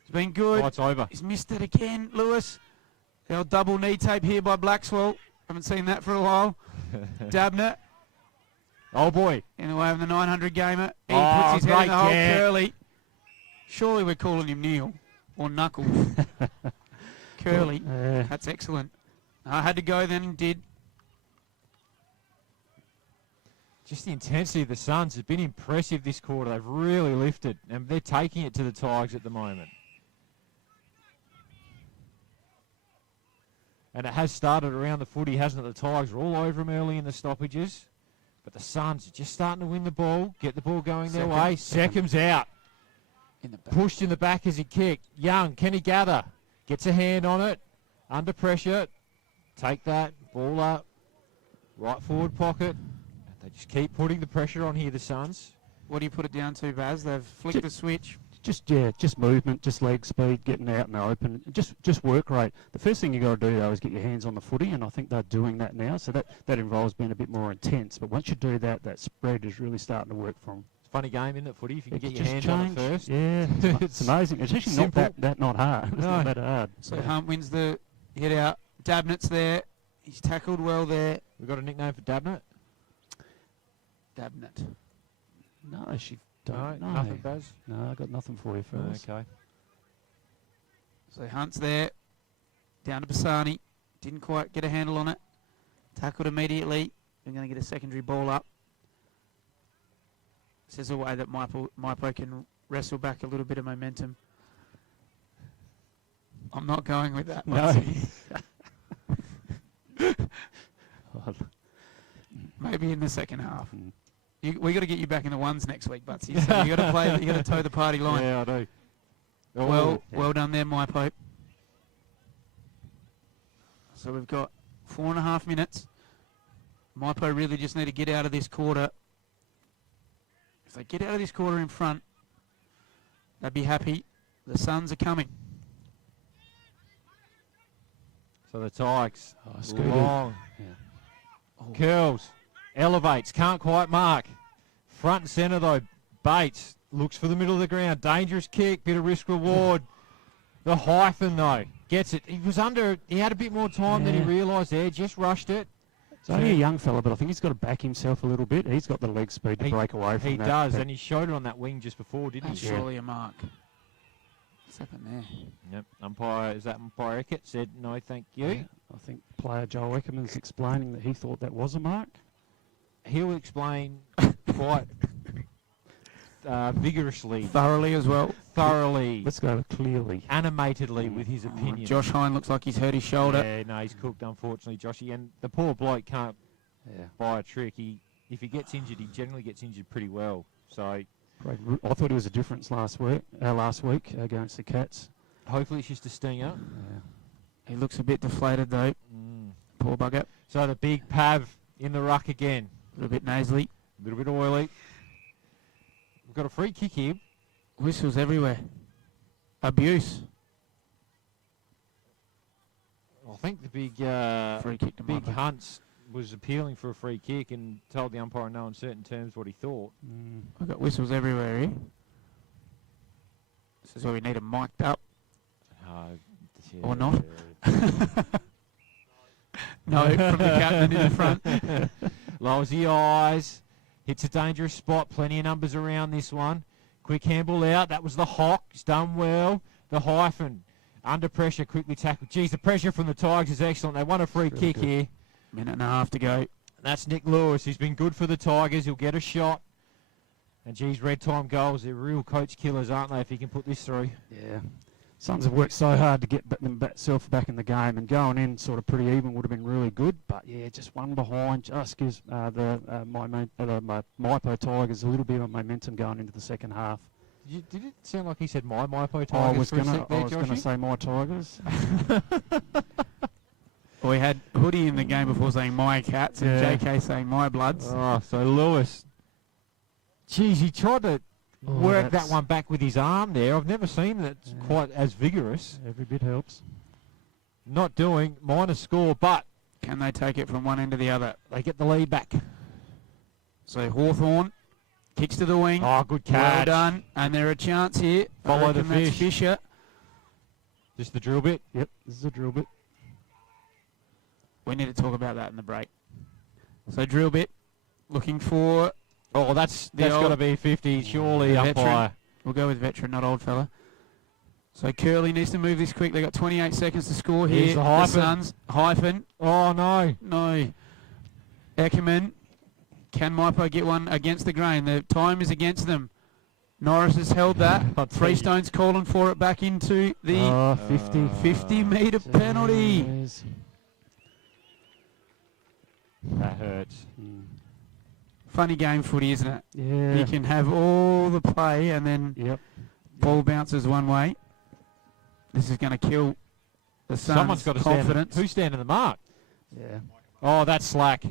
It's been good. Oh, it's over. He's missed it again, Lewis. The old double knee tape here by Blackswell. Haven't seen that for a while. Dabnett Oh, boy. in the way of the 900 gamer. He Oh, puts his head in great the hole. catch. Curly. Surely we're calling him Neil or Knuckles. Curly. That's excellent. I had to go then and did. Just the intensity of the Suns has been impressive this quarter. They've really lifted, and they're taking it to the Tigers at the moment. And it has started around the footy, hasn't it? The Tigers are all over them early in the stoppages. But the Suns are just starting to win the ball, get the ball going their way. Seckham's out. In the back. Pushed in the back as he kicked. Young, can he gather? Gets a hand on it. Under pressure. Take that. Ball up. Right forward pocket. They just keep putting the pressure on here, the Suns. What do you put it down to, Baz? They've flicked the switch. Just movement, just leg speed, getting out in the open, just work rate. The first thing you got to do though is get your hands on the footy, and I think they're doing that now. So that involves being a bit more intense. But once you do that, that spread is really starting to work for them. It's a funny game, isn't it, footy? If you can get your Just hands on it change. first. Yeah, it's amazing. It's actually Simple. not hard. It's No. not that hard. So Hunt wins the hit out. Dabnett's there. He's tackled well there. We've got a nickname for Dabnett? Dabnett. No, she No, don't know. nothing, Baz? No, I got nothing for you, fellas. Okay. So Hunt's there. Down to Bassani. Didn't quite get a handle on it. Tackled immediately. They're going to get a secondary ball up. This is a way that Mypo can wrestle back a little bit of momentum. I'm not going with that. No. Maybe in the second half. Mm. We got to get you back in the ones next week, Butsy. So you got to play. You got to toe the party line. Yeah, I do. Well done there, Mypo. So we've got 4.5 minutes. Mypo really just need to get out of this quarter. If they get out of this quarter in front, they'd be happy. The Suns are coming. So the Tigers, scooted. long, Yeah. curls, elevates, can't quite mark. Front and centre though, Bates looks for the middle of the ground. Dangerous kick, bit of risk reward. The hyphen though, gets it. He was under, he had a bit more time than he Yeah. realised there, just rushed it. He's only a young fella, but I think he's got to back himself a little bit. He's got the leg speed to He- break away from He that. does, that- and he showed it on that wing just before, didn't That's he? surely a mark. What's happened there? Yep. Umpire, is that umpire Eckert said no, thank you. Yeah, I think player Joel Eckerman's explaining that he thought that was a mark. He'll explain quite vigorously, Thoroughly as well. thoroughly, Let's go clearly. animatedly with his opinion. Josh Hine looks like he's hurt his shoulder. Yeah, no, he's cooked, unfortunately, Joshy. And the poor bloke can't Yeah. buy a trick. If he gets injured, he generally gets injured pretty well. So I thought he was a difference last week against the Cats. hopefully it's just a stinger. Yeah. He looks a bit deflated though. Poor bugger. So the big Pav in the ruck again. A little bit nasally. A little bit oily. We've got a free kick here. Whistles everywhere. Abuse. I think the big Free kick to big Mypo. Hunts was appealing for a free kick and told the umpire in no uncertain terms what he thought. We've got whistles everywhere here. This is where we need them mic'd up. Or not. No, from the captain in the front. Lowers the eyes. Hits a dangerous spot. Plenty of numbers around this one. Quick handball out. That was the Hawk. He's done well. The Hyphen. Under pressure, quickly tackled. Geez, the pressure from the Tigers is excellent. They won a free kick good. here. Minute and a half to go. And that's Nick Lewis. He's been good for the Tigers. He'll get a shot. And geez, red time goals. They're real coach killers, aren't they, if he can put this through? Yeah. Suns have worked so hard to get themselves back in the game, and going in sort of pretty even would have been really good. But yeah, just one behind just gives the Mypo Tigers a little bit of momentum going into the second half. Did it sound like he said my Mypo Tigers? I was for a going sec there, to Joshy? say my Tigers. Well, we had Hoodie in the game before saying my Cats and Yeah. JK saying my Bloods. Oh, so Lewis. Geez, he tried to work that that's- one back with his arm there. I've never seen that quite as vigorous. Every bit helps. Not doing. Minor score, but Can they take it from one end to the other? they get the lead back. So Hawthorn kicks to the wing. Oh, good Well catch. done. And there a chance here. I Follow the reckon that's fish. Fisher. Just the drill bit. Yep, this is a drill bit. We need to talk about that in the break. So drill bit. Looking for... Oh, that's The got to old- be 50, surely, Veteran. umpire. We'll go with veteran, not old fella. So Curley needs to move this quick. They've got 28 seconds to score Here's here. the Hyphen. Suns. Hyphen. Oh, no. No. Eckerman. Can Mypo get one against the grain? The time is against them. Norris has held that. I'll tell you. Freestone's calling for it back into the 50. 50-metre penalty. Jeez. That hurts. Funny game footy, isn't it? Yeah. You can have all the play and then Yep. ball bounces one way. This is going to kill the Someone's Suns' got to stand. confidence. Who's standing the mark? Yeah. Oh, that's slack.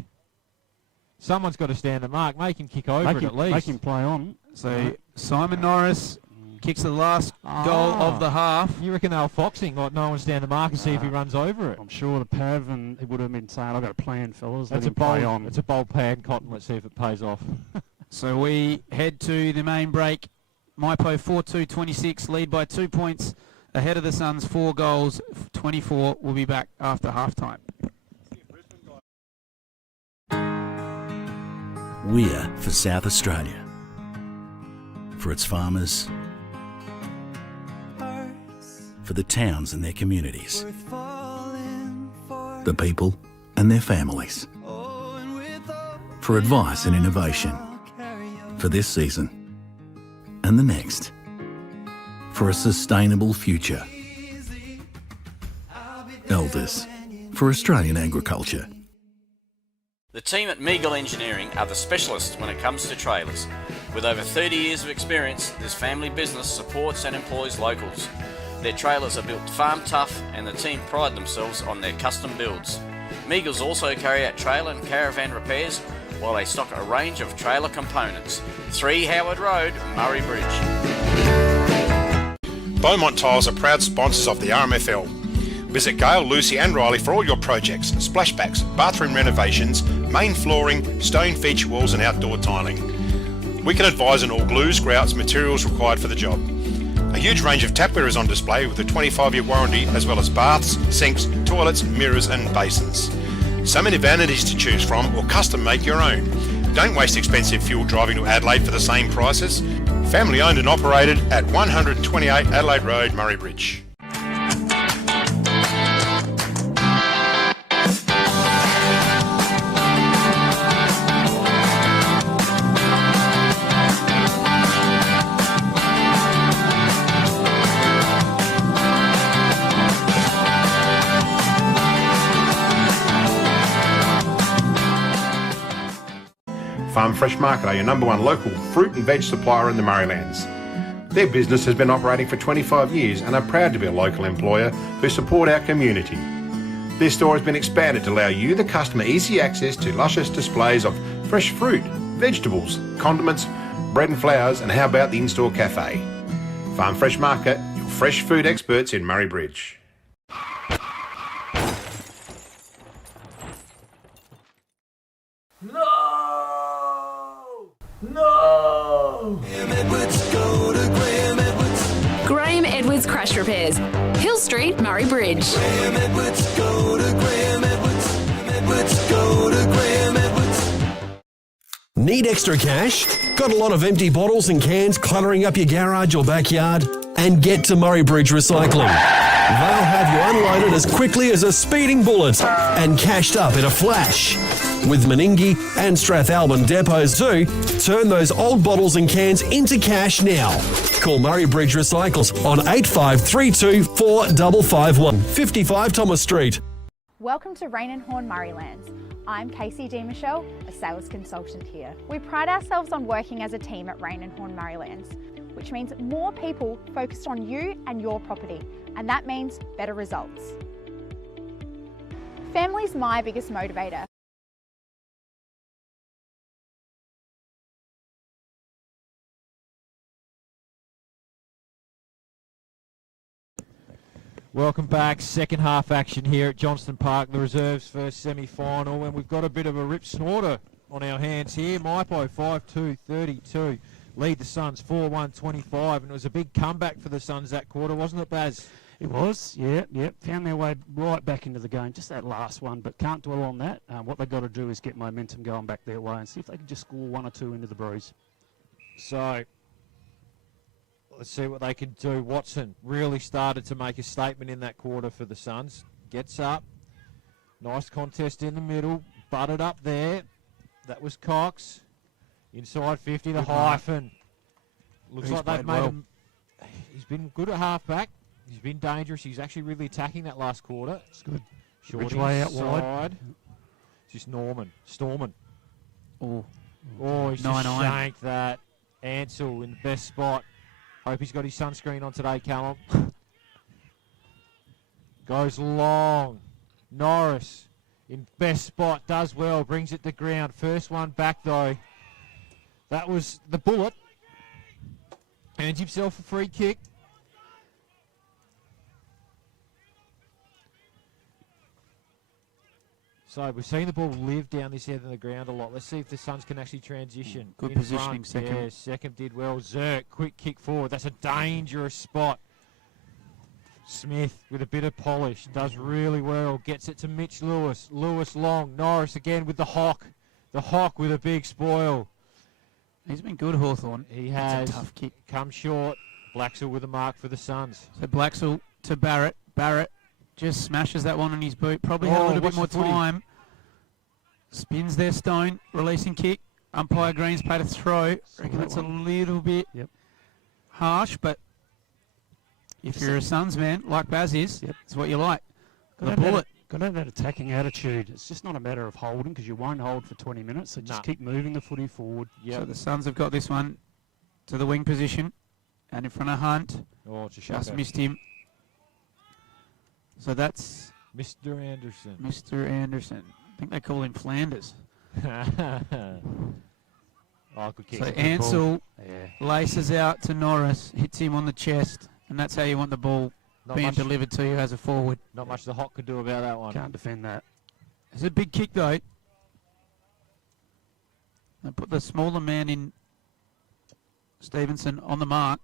Someone's got to stand the mark. Make him kick over it at least. Make him play on. So Simon Norris kicks the last goal of the half. You reckon they were foxing, like no one's stand the mark and see if he runs over it? I'm sure the Pav and he would have been saying, I've got a plan, fellas. Let That's a him play bold. on. It's a bold pan, Cotton. Let's see if it pays off. So we head to the main break. Mypo 4-2-26, lead by 2 points ahead of the Suns, 4 goals, 24. We'll be back after halftime. We're for South Australia. For its farmers. For the towns and their communities. The people and their families. For advice and innovation. For this season and the next. For a sustainable future. Elders. For Australian agriculture. The team at Meagle Engineering are the specialists when it comes to trailers. With over 30 years of experience, this family business supports and employs locals. Their trailers are built farm tough and the team pride themselves on their custom builds. Meagles also carry out trailer and caravan repairs while they stock a range of trailer components. 3 Howard Road, Murray Bridge. Beaumont Tiles are proud sponsors of the RMFL. Visit Gail, Lucy and Riley for all your projects, splashbacks, bathroom renovations, main flooring, stone feature walls and outdoor tiling. We can advise on all glues, grouts, materials required for the job. A huge range of tapware is on display with a 25-year warranty, as well as baths, sinks, toilets, mirrors and basins. So many vanities to choose from, or custom make your own. Don't waste expensive fuel driving to Adelaide for the same prices. Family owned and operated at 128 Adelaide Road, Murray Bridge. Farm Fresh Market are your #1 local fruit and veg supplier in the Murraylands. Their business has been operating for 25 years and are proud to be a local employer who support our community. Their store has been expanded to allow you, the customer, easy access to luscious displays of fresh fruit, vegetables, condiments, bread and flowers, and how about the in-store cafe? Farm Fresh Market, your fresh food experts in Murray Bridge. Graham Edwards Crash Repairs, Hill Street, Murray Bridge. Need extra cash? Got a lot of empty bottles and cans cluttering up your garage or backyard? And get to Murray Bridge Recycling. They'll have you unloaded as quickly as a speeding bullet and cashed up in a flash. With Meningie and Strathalbyn depots too, turn those old bottles and cans into cash now. Call Murray Bridge Recycles on 8532 4551, 55 Thomas Street. Welcome to Rain and Horn Murraylands. I'm Casey D. Michelle, a sales consultant here. We pride ourselves on working as a team at Rain and Horn Murraylands, which means more people focused on you and your property, and that means better results. Family's my biggest motivator. Welcome back. Second half action here at Johnston Park, the reserves first semi-final, and we've got a bit of a rip snorter on our hands here. Mypo 5-2-32. Lead the Suns 4-1-25, and it was a big comeback for the Suns that quarter, wasn't it, Baz? It was, yeah. Found their way right back into the game, just that last one, but can't dwell on that. What they've got to do is get momentum going back their way and see if they can just score one or two into the breeze. So, let's see what they can do. Watson really started to make a statement in that quarter for the Suns. Gets up. Nice contest in the middle. Butted up there. That was Cox. Inside 50 to Hyphen. Looks like they've made him. He's been good at half-back. He's been dangerous. He's actually really attacking that last quarter. It's good. Short Which way out inside. wide? Just Storman. Oh, he's just shanked that. Ansell in the best spot. Hope he's got his sunscreen on today, Callum. Goes long. Norris in best spot. Does well. Brings it to ground. First one back, though. That was the bullet. Earns himself a free kick. So we've seen the ball live down this end of the ground a lot. Let's see if the Suns can actually transition. Good in positioning, front. second. Yeah, second did well. Zerk, quick kick forward. That's a dangerous spot. Smith with a bit of polish. Does really well. Gets it to Mitch Lewis. Lewis long. Norris again with the Hawk. The Hawk with a big spoil. He's been good, Hawthorn. He That's has a tough kick. come short. Blacksall with a mark for the Suns. So Blacksall to Barrett. Barrett just smashes that one on his boot. Probably had a little bit more time. Spins their stone. Releasing kick. Umpire Green's played a throw. Reckon that's a little bit harsh, but if you're a Suns man, like Baz is, it's what you like. Got a bullet. Got to have that attacking attitude. It's just not a matter of holding, because you won't hold for 20 minutes, so just keep moving the footy forward. So the Suns have got this one to the wing position and in front of Hunt. Oh, it's a just shocker. missed him. So that's Mr. Anderson. Mr. Anderson. I think they call him Flanders. Good kick. So Ansell laces out to Norris, hits him on the chest, and that's how you want the ball being delivered to you as a forward. Not much the Hawk could do about that one. Can't defend that. It's a big kick, though. They put the smaller man in Stevenson on the mark.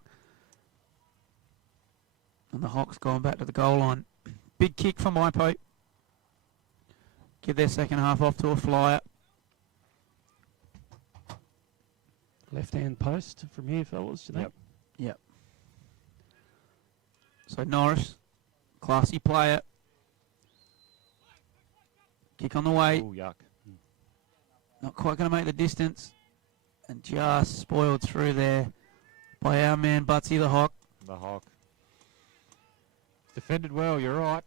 And the Hawks going back to the goal line. Big kick from Mypo. Get their second half off to a flyer. Left-hand post from here, fellas, do you think? Yep. So Norris, classy player. Kick on the way. Oh, yuck. Not quite going to make the distance. And just spoiled through there by our man Butsy the Hawk. The Hawk. Defended well, you're right.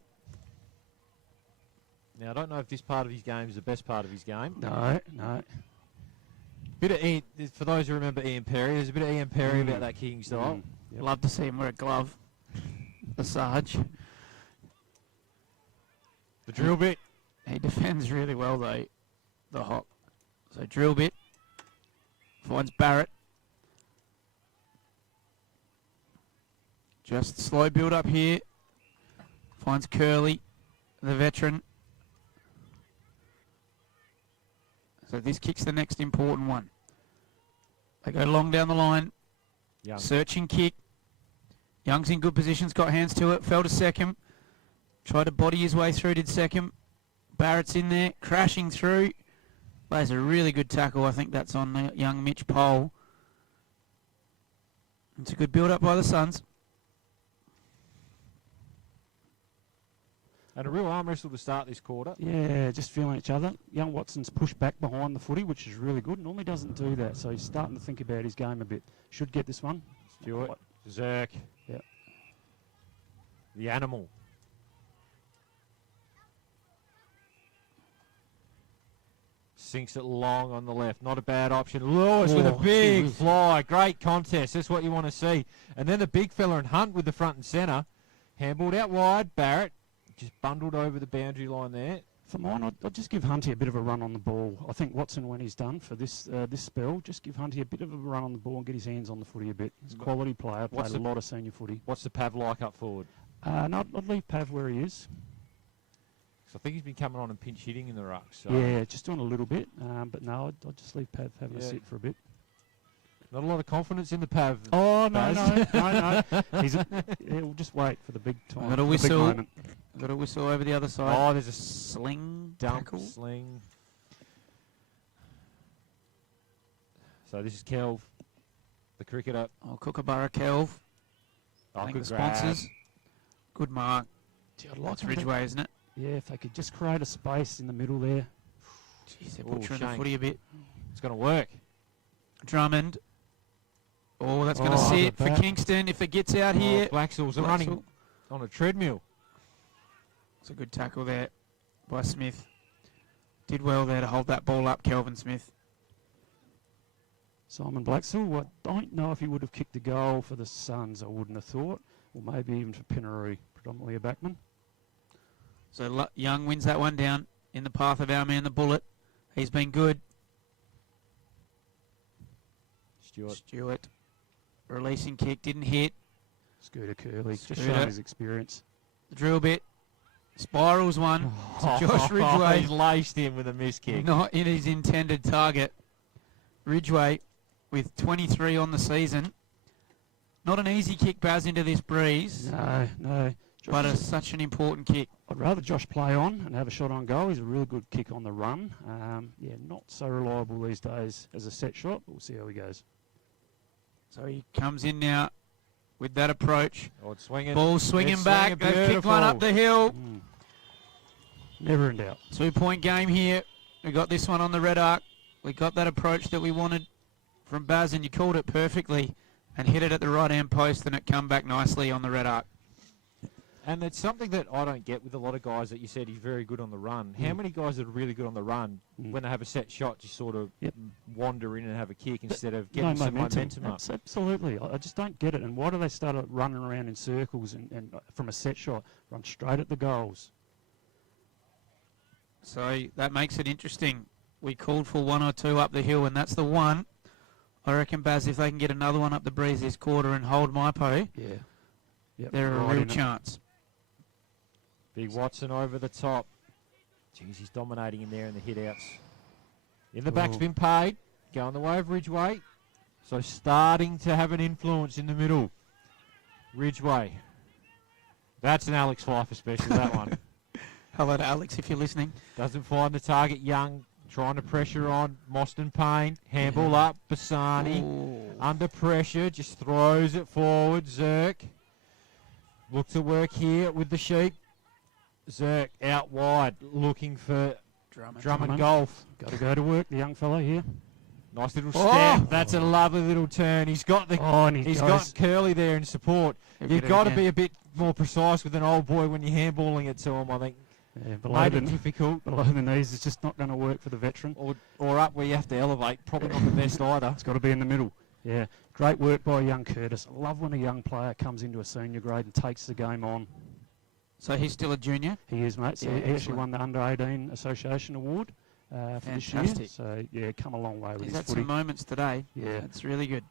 Now, I don't know if this part of his game is the best part of his game. No. Bit of Ian, for those who remember Ian Perry, there's a bit of Ian Perry about that kicking style. Love to see him wear a glove. The Sarge. The drill bit. He defends really well, though, the Hawk. So drill bit. Finds Barrett. Just slow build up here. Finds Curley, the veteran. So this kick's the next important one. They go long down the line. Young. Searching kick. Young's in good positions, got hands to it, fell to second. Tried to body his way through, did second. Barrett's in there, crashing through. Plays a really good tackle. I think that's on the young Mitch Pole. It's a good build-up by the Suns. And a real arm wrestle to start this quarter. Yeah, just feeling each other. Young Watson's pushed back behind the footy, which is really good. Normally doesn't do that, so he's starting to think about his game a bit. Should get this one. Stewart. Zerk. Yeah. The animal. Sinks it long on the left. Not a bad option. Lewis with a big fly. Great contest. That's what you want to see. And then the big fella and Hunt with the front and centre. Handballed out wide. Barrett just bundled over the boundary line there. For mine, I'd just give Hunty a bit of a run on the ball. I think Watson, when he's done for this this spell, just give Hunty a bit of a run on the ball and get his hands on the footy a bit. He's a quality player, played a lot of senior footy. What's the Pav like up forward? No, I'd leave Pav where he is. I think he's been coming on and pinch hitting in the ruck. So. Yeah, just doing a little bit. But no, I'd just leave Pav having a sit for a bit. Not a lot of confidence in the Pav. Oh, no. He'll just wait for the big time. Got a whistle. Got a whistle over the other side. Oh, there's a sling dump tackle. Sling. So this is Kelv, the cricketer. Oh, Kookaburra Kelv. Oh, good good sponsors. grab. Good mark. Gee, I'd That's Ridgeway, isn't it? Yeah, if they could just create a space in the middle there. Jeez, they're butchering the footy a bit. It's going to work. Drummond. Oh, that's going to sit for Kingston if it gets out here. Blacksall's running on a treadmill. It's a good tackle there by Smith. Did well there to hold that ball up, Kelvin Smith. Simon Blacksall, I don't know if he would have kicked a goal for the Suns, I wouldn't have thought. Or maybe even for Pinaroo, predominantly a backman. So Young wins that one down in the path of our man, the Bullet. He's been good. Stewart. Releasing kick, didn't hit. Scooter Curley, just showing his experience. The drill bit. Spirals one. So Josh Ridgeway. He's laced him with a missed kick. Not in his intended target. Ridgeway with 23 on the season. Not an easy kick, Baz, into this breeze. No. But such an important kick. I'd rather Josh play on and have a shot on goal. He's a really good kick on the run. Not so reliable these days as a set shot. We'll see how he goes. So he comes in now with that approach. Oh, it's swinging. Ball swinging back. They've kicked one up the hill. Never in doubt. 2-point game here. We got this one on the red arc. We got that approach that we wanted from Baz, and you called it perfectly and hit it at the right-hand post, and it come back nicely on the red arc. And it's something that I don't get with a lot of guys that you said he's very good on the run. How many guys that are really good on the run, when they have a set shot, just sort of wander in and have a kick instead of getting some momentum up? Absolutely. I just don't get it. And why do they start running around in circles and from a set shot, run straight at the goals? So that makes it interesting. We called for one or two up the hill, and that's the one. I reckon, Baz, if they can get another one up the breeze this quarter and hold Mypo, they're a real chance. Big Watson over the top. Jeez, he's dominating in there in the hit-outs. In the back's been paid. Going the way of Ridgeway. So starting to have an influence in the middle. Ridgeway. That's an Alex Pfeiffer special, that one. Hello to Alex if you're listening. Doesn't find the target. Young trying to pressure on. Mostyn Payne. Handball up. Bassani. Under pressure. Just throws it forward. Zerk. Look to work here with the sheep. Zerk out wide, looking for Drummond Golf. Got to go to work, the young fellow here. Nice little step. That's a lovely little turn. He's got the. He's got Curly there in support. You've got to be a bit more precise with an old boy when you're handballing it to him. I think. Yeah, made it difficult. Below the knees is just not going to work for the veteran. Or up where you have to elevate. Probably not the best either. It's got to be in the middle. Yeah, great work by young Curtis. I love when a young player comes into a senior grade and takes the game on. So he's still a junior? He is, mate. So he actually won the Under-18 Association Award for this year. So, come a long way with his He's had footy. some moments today. Yeah. It's really good.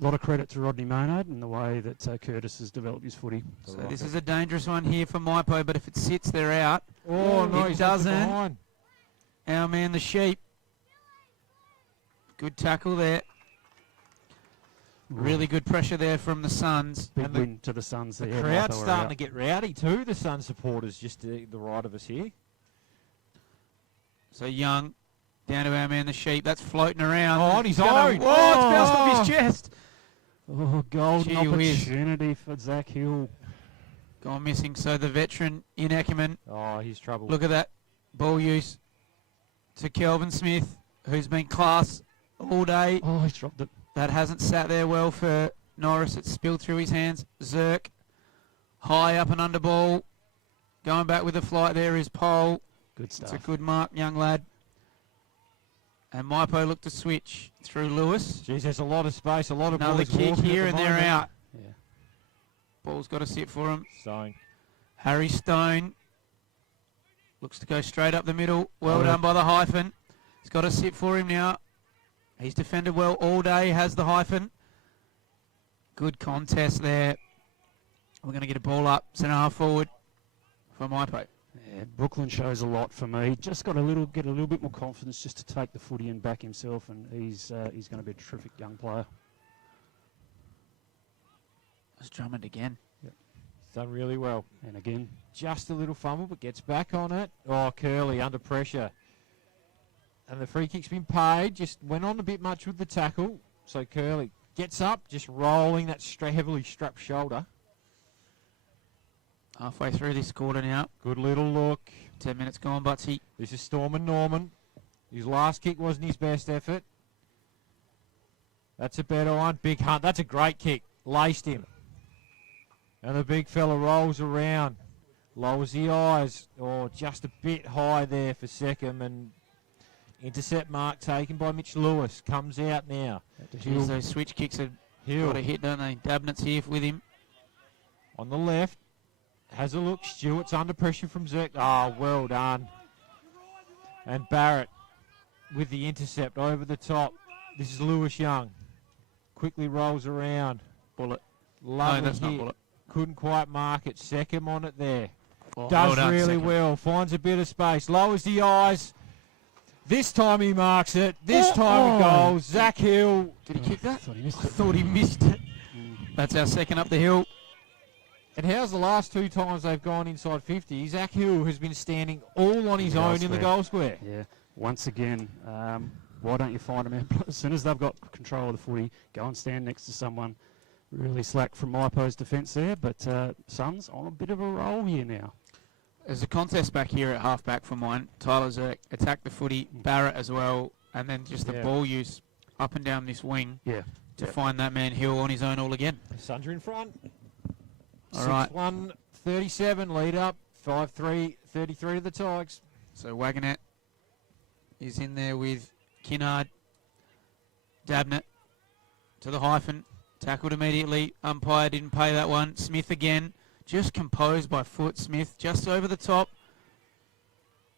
A lot of credit to Rodney Maynard and the way that Curtis has developed his footy. So this is a dangerous one here for Mypo, but if it sits, they're out. Oh, no, it doesn't. Our man, the sheep. Good tackle there. Really good pressure there from the Suns. Big win to the Suns. The crowd's starting to get rowdy too, the Sun supporters, just to the right of us here. So Young Down to our man, the Sheep. That's floating around. Oh, on his It's own. it's bounced off his chest. Oh, golden Gee whiz. opportunity for Zach Hill. Gone missing. So the veteran in Ackerman. Oh, he's trouble. Look at that. Ball use to Kelvin Smith, who's been class all day. Oh, he's dropped it. That hasn't sat there well for Norris. It's spilled through his hands. Zirk. High up and under ball. Going back with the flight there is Pole. Good stuff. It's a good mark, young lad. And Mypo looked to switch through Lewis. Jeez, there's a lot of space, a lot of Another boys kick walking here at and the they're moment. out. Yeah. Ball's got to sit for him. Stone. Harry Stone looks to go straight up the middle. Well done by the hyphen. He's got to sit for him now. He's defended well all day, has the hyphen. Good contest there. We're going to get a ball up, centre half forward for Mypo. Yeah, Brooklyn shows a lot for me. Just got a get a little bit more confidence just to take the footy and back himself, and he's going to be a terrific young player. That's Drummond again. He's done really well. And again, Just a little fumble, but gets back on it. Oh, Curley under pressure. And the free kick's been paid. Just went on a bit much with the tackle. So Curley gets up, just rolling that heavily strapped shoulder. Halfway through this quarter now. Good little look. 10 minutes gone, Butsy. This is Storman Norman. His last kick wasn't his best effort. That's a better one. Big Hunt. That's a great kick. Laced him. And the big fella rolls around. Lowers the eyes. Oh, just a bit high there for Seckham. And intercept mark taken by Mitch Lewis. Comes out now. Geez, those switch kicks have got a hit, don't they? Dabnett's here with him. On the left. Has a look. Stewart's under pressure from Zirk. Oh, well done. And Barrett with the intercept over the top. This is Lewis Young. Quickly rolls around. Bullet. Lovely No, that's not hit. Bullet. Couldn't quite mark it. Second on it there. Oh, Does well done, really Seckham. well. Finds a bit of space. Lowers the eyes. This time he marks it. This time it goes. Zach Hill. Did he kick that? I thought he missed it. That's our second up the hill. And how's the last two times they've gone inside 50? Zach Hill has been standing all on his own in the goal square. Yeah, once again, why don't you find them out? As soon as they've got control of the footy, go and stand next to someone. Really slack from Mypo's defence there, but Suns on a bit of a roll here now. There's a contest back here at half-back for mine. Tyler Zirk attacked the footy, Barrett as well, and then just the ball use up and down this wing to find that man Hill on his own all again. Suns are in front. All right. 6-1, 37 lead up. 5-3, 33 to the Tigers. So Wagonette is in there with Kinnard. Dabnett to the hyphen. Tackled immediately. Umpire didn't pay that one. Smith again. Just composed by foot. Smith just over the top.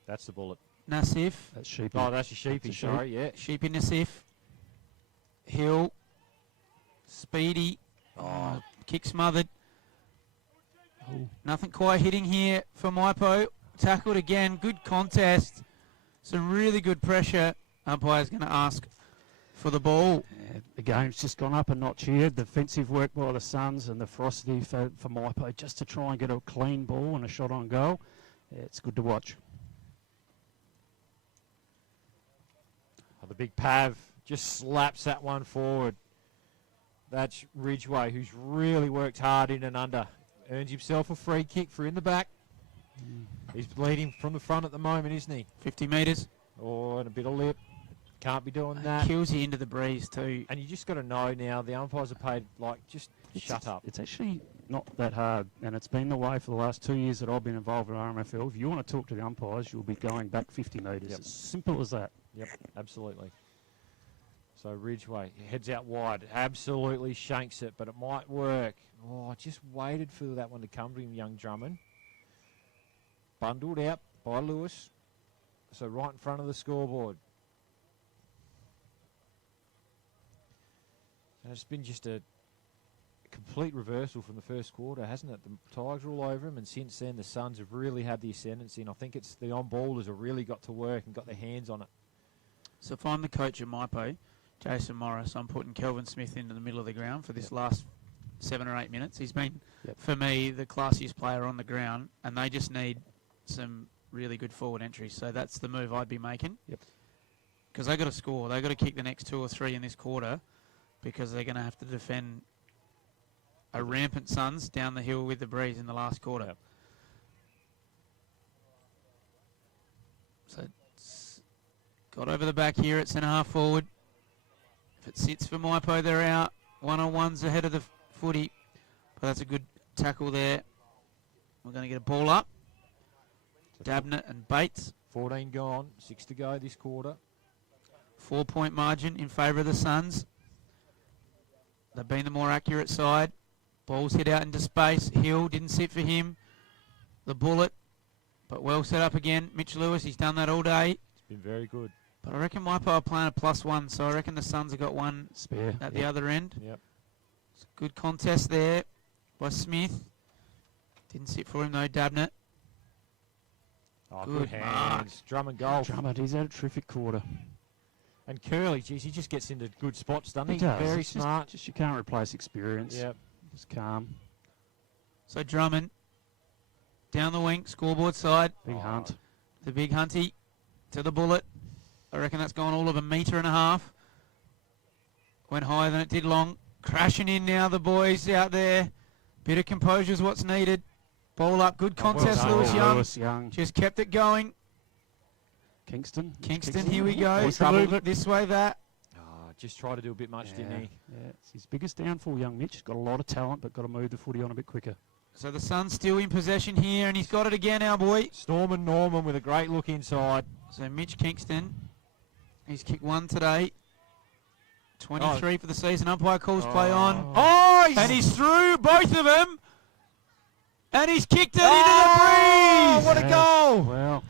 That's the bullet. Nassif. That's Sheepy. Oh, that's your Sheepy, That's a sorry, yeah. Sheepy Nassif. Hill. Speedy. Oh, kick smothered. Nothing quite hitting here for Mypo. Tackled again. Good contest. Some really good pressure. Umpire's going to ask for the ball. Yeah, the game's just gone up a notch here. Defensive work by the Suns and the ferocity for Mypo just to try and get a clean ball and a shot on goal. Yeah, it's good to watch. Oh, the big Pav just slaps that one forward. That's Ridgway, who's really worked hard in and under. Earns himself a free kick for in the back. He's bleeding from the front at the moment, isn't he? 50 metres. Oh, and a bit of lip. Can't be doing that. Kills you into the breeze too. And you just got to know now, the umpires are paid, like, just shut up. It's actually not that hard, and it's been the way for the last 2 years that I've been involved in RMFL. If you want to talk to the umpires, you'll be going back 50 metres. Yep. It's simple as that. Yep, absolutely. So Ridgway heads out wide, absolutely shanks it, but it might work. Oh, just waited for that one to come to him, young Drummond. Bundled out by Lewis, so right in front of the scoreboard. And it's been just a complete reversal from the first quarter, hasn't it? The Tigers are all over him, and since then the Suns have really had the ascendancy, and I think it's the on-ballers have really got to work and got their hands on it. So if I'm the coach of Mypo, Jason Morris, I'm putting Kelvin Smith into the middle of the ground for this last 7 or 8 minutes. He's been, for me, the classiest player on the ground, and they just need some really good forward entries. So that's the move I'd be making. Yep. because they got to score. They got to kick the next 2 or 3 in this quarter, because they're going to have to defend a rampant Suns down the hill with the breeze in the last quarter. Yep. So it's got over the back here at centre half forward. If it sits for Mypo, they're out. 1-on-1's ahead of the footy, but that's a good tackle there. We're going to get a ball up. Dabnett and Bates. 14 gone, 6 to go this quarter. 4-point margin in favour of the Suns. They've been the more accurate side. Ball's hit out into space. Hill didn't sit for him. The bullet, but well set up again. Mitch Lewis, he's done that all day. It's been very good. But I reckon Mypo are playing a +1, so I reckon the Suns have got one spare at the other end. Yep. It's a good contest there by Smith. Didn't sit for him though, Dabnett. Oh, good hands. Drummond goal. Drummond, he's had a terrific quarter. And Curly, geez, he just gets into good spots, doesn't he? He does. Very It's smart. Just you can't replace experience. Yep. Just calm. So Drummond down the wing, scoreboard side. Big Hunt. The big Hunty to the bullet. I reckon that's gone all of 1.5 meters. Went higher than it did long. Crashing in now, the boys out there. Bit of composure is what's needed. Ball up, good contest, well Lewis done, Young. Lewis Young. Just kept it going. Kingston, here we go. Wants to move it. This way, that. Oh, just try to do a bit much, didn't he? Yeah, it's his biggest downfall, young Mitch. Got a lot of talent, but got to move the footy on a bit quicker. So the Suns still in possession here, and he's got it again, our boy. Storm Norman with a great look inside. So Mitch Kingston, he's kicked 1 today. 23 for the season. Umpire calls play on. Oh, and he's through both of them. And he's kicked it into the breeze. What a goal. Well,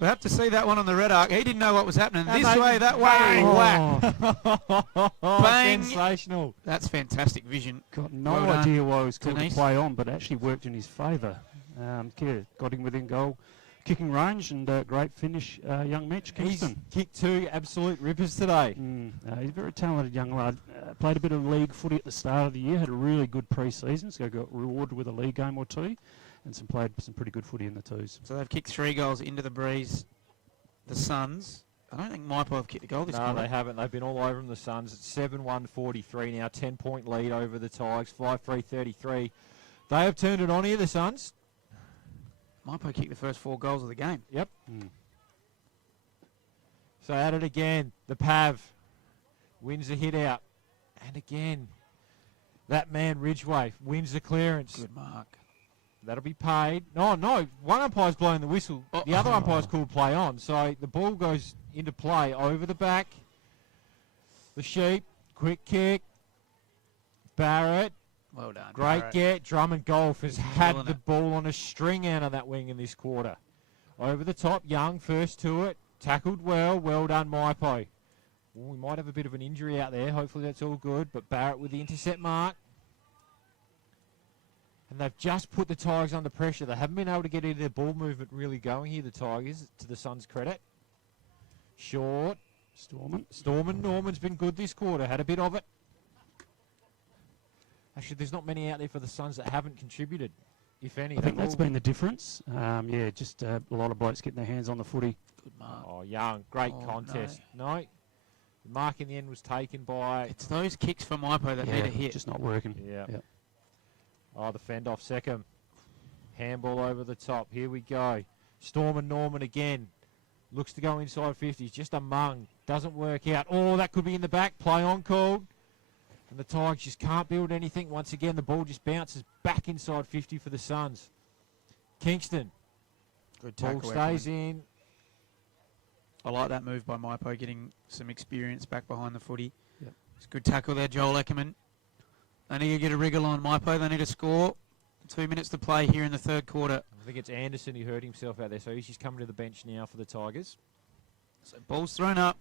we'll have to see that one on the red arc. He didn't know what was happening. And This way, that way. Whack. Bang. Sensational. That's fantastic vision. got no Well done, idea why he was called to Denise. play on, but actually worked in his favour. Got him within goal kicking range, and great finish, young Mitch Kingston. He's kicked 2 absolute rippers today. He's a very talented young lad. Played a bit of league footy at the start of the year, had a really good pre-season, so got rewarded with a league game or 2, and played some pretty good footy in the 2s. So they've kicked 3 goals into the breeze. The Suns. I don't think Mypo have kicked a goal this No, quarter. they haven't. They've been all over them, the Suns. It's 7-1-43 now, 10-point lead over the Tigers, 5-3-33. They have turned it on here, the Suns. Mypo kicked the first 4 goals of the game. Yep. So at it again. The Pav wins the hit out. And again, that man Ridgway wins the clearance. Good mark. That'll be paid. No, one umpire's blowing the whistle. The other umpire's called play on. So the ball goes into play over the back. The Sheep, quick kick. Barrett. Well done. Great Barrett. get. Drummond Golf has had killing the it. ball on a string out of that wing in this quarter. Over the top, Young first to it. Tackled well. Well done, Mypo. We might have a bit of an injury out there. Hopefully that's all good. But Barrett with the intercept mark. And they've just put the Tigers under pressure. They haven't been able to get into their ball movement really going here, the Tigers, to the Suns' credit. Short. Storman Norman's been good this quarter. Had a bit of it. Actually, there's not many out there for the Suns that haven't contributed, if any. I think that's been the difference. Just a lot of blokes getting their hands on the footy. Good mark. Oh, Young. Great contest. No. The mark in the end was taken by... It's those kicks for Mypo that need a hit. Just not working. Yeah. Oh, the fend off second. Handball over the top. Here we go. Storm and Norman again. Looks to go inside 50. Just a mung. Doesn't work out. Oh, that could be in the back. Play on called. And the Tigers just can't build anything. Once again, the ball just bounces back inside 50 for the Suns. Kingston. Good Ball tackle. stays in. I like that move by Mypo, getting some experience back behind the footy. Yep. It's a good tackle there, Joel Eckerman. They need to get a wriggle on Mypo. They need to score. 2 minutes to play here in the third quarter. I think it's Anderson who hurt himself out there, so he's just coming to the bench now for the Tigers. So ball's thrown up.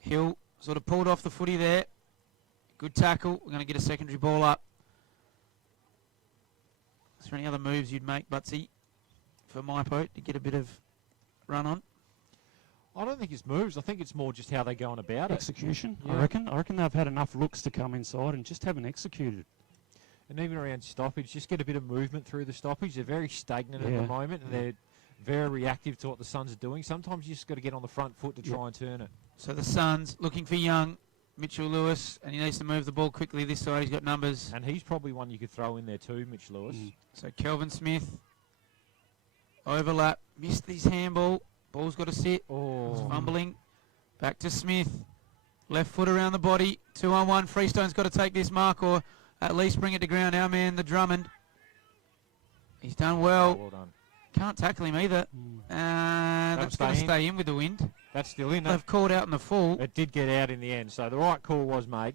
Hill sort of pulled off the footy there. Good tackle. We're going to get a secondary ball up. Is there any other moves you'd make, Butsy, for Mypo to get a bit of run on? I don't think it's moves. I think it's more just how they're going about it. Execution, Yeah. I reckon. I reckon they've had enough looks to come inside and just haven't executed. And even around stoppage, just get a bit of movement through the stoppage. They're very stagnant at the moment, and they're very reactive to what the Suns are doing. Sometimes you just got to get on the front foot to try and turn it. So the Suns looking for young Mitchell Lewis, and he needs to move the ball quickly this side. He's got numbers. And he's probably one you could throw in there too, Mitch Lewis. So Kelvin Smith, overlap, missed his handball. Ball's got to sit. It's fumbling. Back to Smith. Left foot around the body. 2-on-1. Freestone's got to take this mark or at least bring it to ground. Our man, the Drummond. He's done well. Well done. Can't tackle him either. That's going to stay in with the wind. That's still in. They've called out in the full. It did get out in the end, so the right call was made.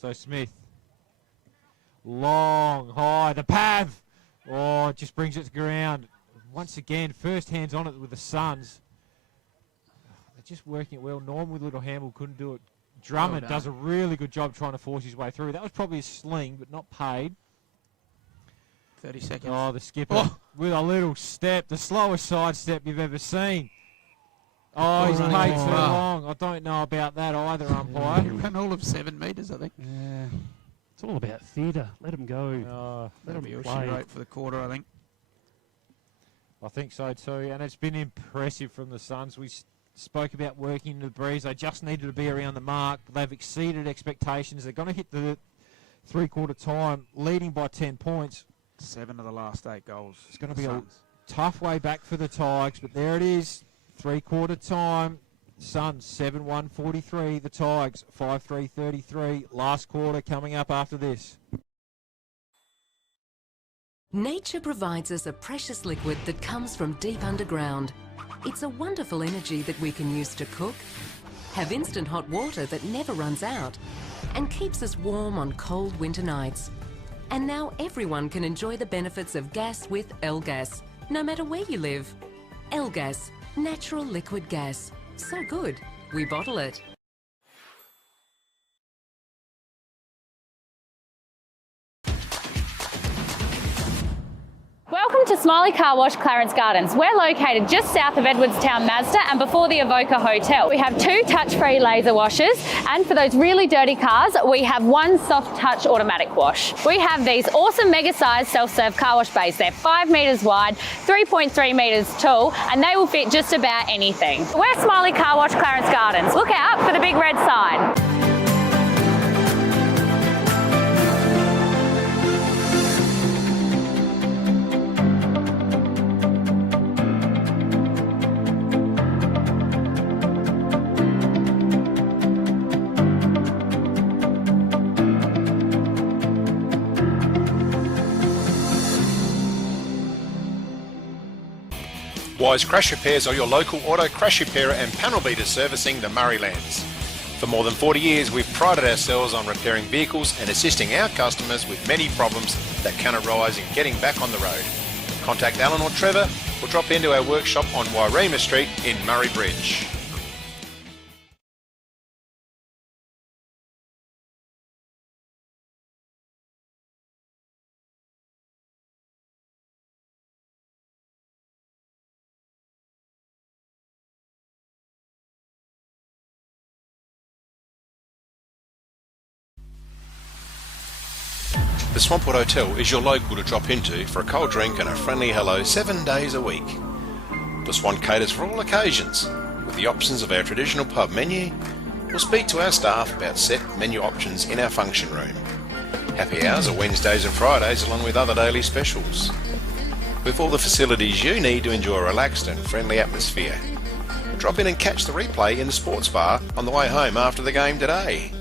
So Smith. Long, high, the Pav. Oh, it just brings it to ground. Once again, first hands on it with the Suns. They're just working it well. Norm with little handle couldn't do it. Drummond does a really good job trying to force his way through. That was probably a sling, but not paid. 30 seconds. Oh, the skipper with a little step, the slowest side step you've ever seen. Oh, he's paid too long. I don't know about that either, umpire. He ran all of 7 metres, I think. Yeah. It's all about theatre. Let him go. Let him play. Right for the quarter, I think. I think so too, and it's been impressive from the Suns. We spoke about working into the breeze. They just needed to be around the mark. They've exceeded expectations. They're going to hit the three-quarter time, leading by 10 points. 7 of the last 8 goals. It's going to be a tough way back for the Tigers, but there it is. Three-quarter time. Suns 7-1-43. The Tigers 5-3-33. Last quarter coming up after this. Nature provides us a precious liquid that comes from deep underground. It's a wonderful energy that we can use to cook, have instant hot water that never runs out, and keeps us warm on cold winter nights. And now everyone can enjoy the benefits of gas with L-Gas, no matter where you live. L-Gas, natural liquid gas. So good, we bottle it. Welcome to Smiley Car Wash, Clarence Gardens. We're located just south of Edwardstown Mazda and before the Evoca Hotel. We have 2 touch-free laser washers, and for those really dirty cars, we have 1 soft touch automatic wash. We have these awesome mega-sized self-serve car wash bays. They're 5 metres wide, 3.3 metres tall, and they will fit just about anything. We're Smiley Car Wash, Clarence Gardens. Look out for the big red sign. Wise Crash Repairs are your local auto crash repairer and panel beater servicing the Murraylands. For more than 40 years, we've prided ourselves on repairing vehicles and assisting our customers with many problems that can arise in getting back on the road. Contact Alan or Trevor or drop into our workshop on Wairema Street in Murray Bridge. The Swampwood Hotel is your local to drop into for a cold drink and a friendly hello 7 days a week. The Swan caters for all occasions, with the options of our traditional pub menu. We'll speak to our staff about set menu options in our function room. Happy hours are Wednesdays and Fridays along with other daily specials. With all the facilities you need to enjoy a relaxed and friendly atmosphere. Drop in and catch the replay in the sports bar on the way home after the game today.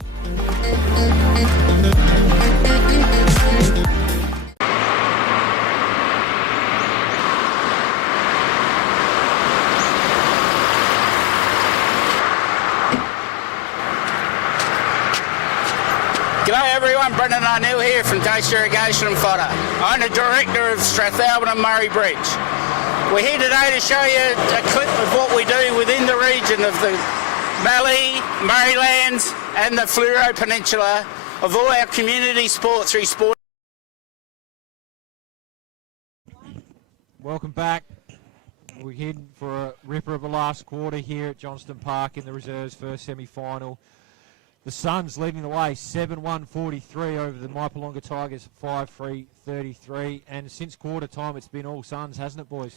G'day everyone, Brendan O'Neill here from Dace Irrigation and Fodder. I'm the Director of Strathalbyn and Murray Bridge. We're here today to show you a clip of what we do within the region of the Mallee, Murraylands and the Fleurieu Peninsula of all our community sports through sport. Welcome back. We're heading for a ripper of a last quarter here at Johnston Park in the reserves first semi-final. The Suns leading the way, 7-1-43 over the Mypolonga Tigers, 5-3-33. And since quarter time, it's been all Suns, hasn't it, boys?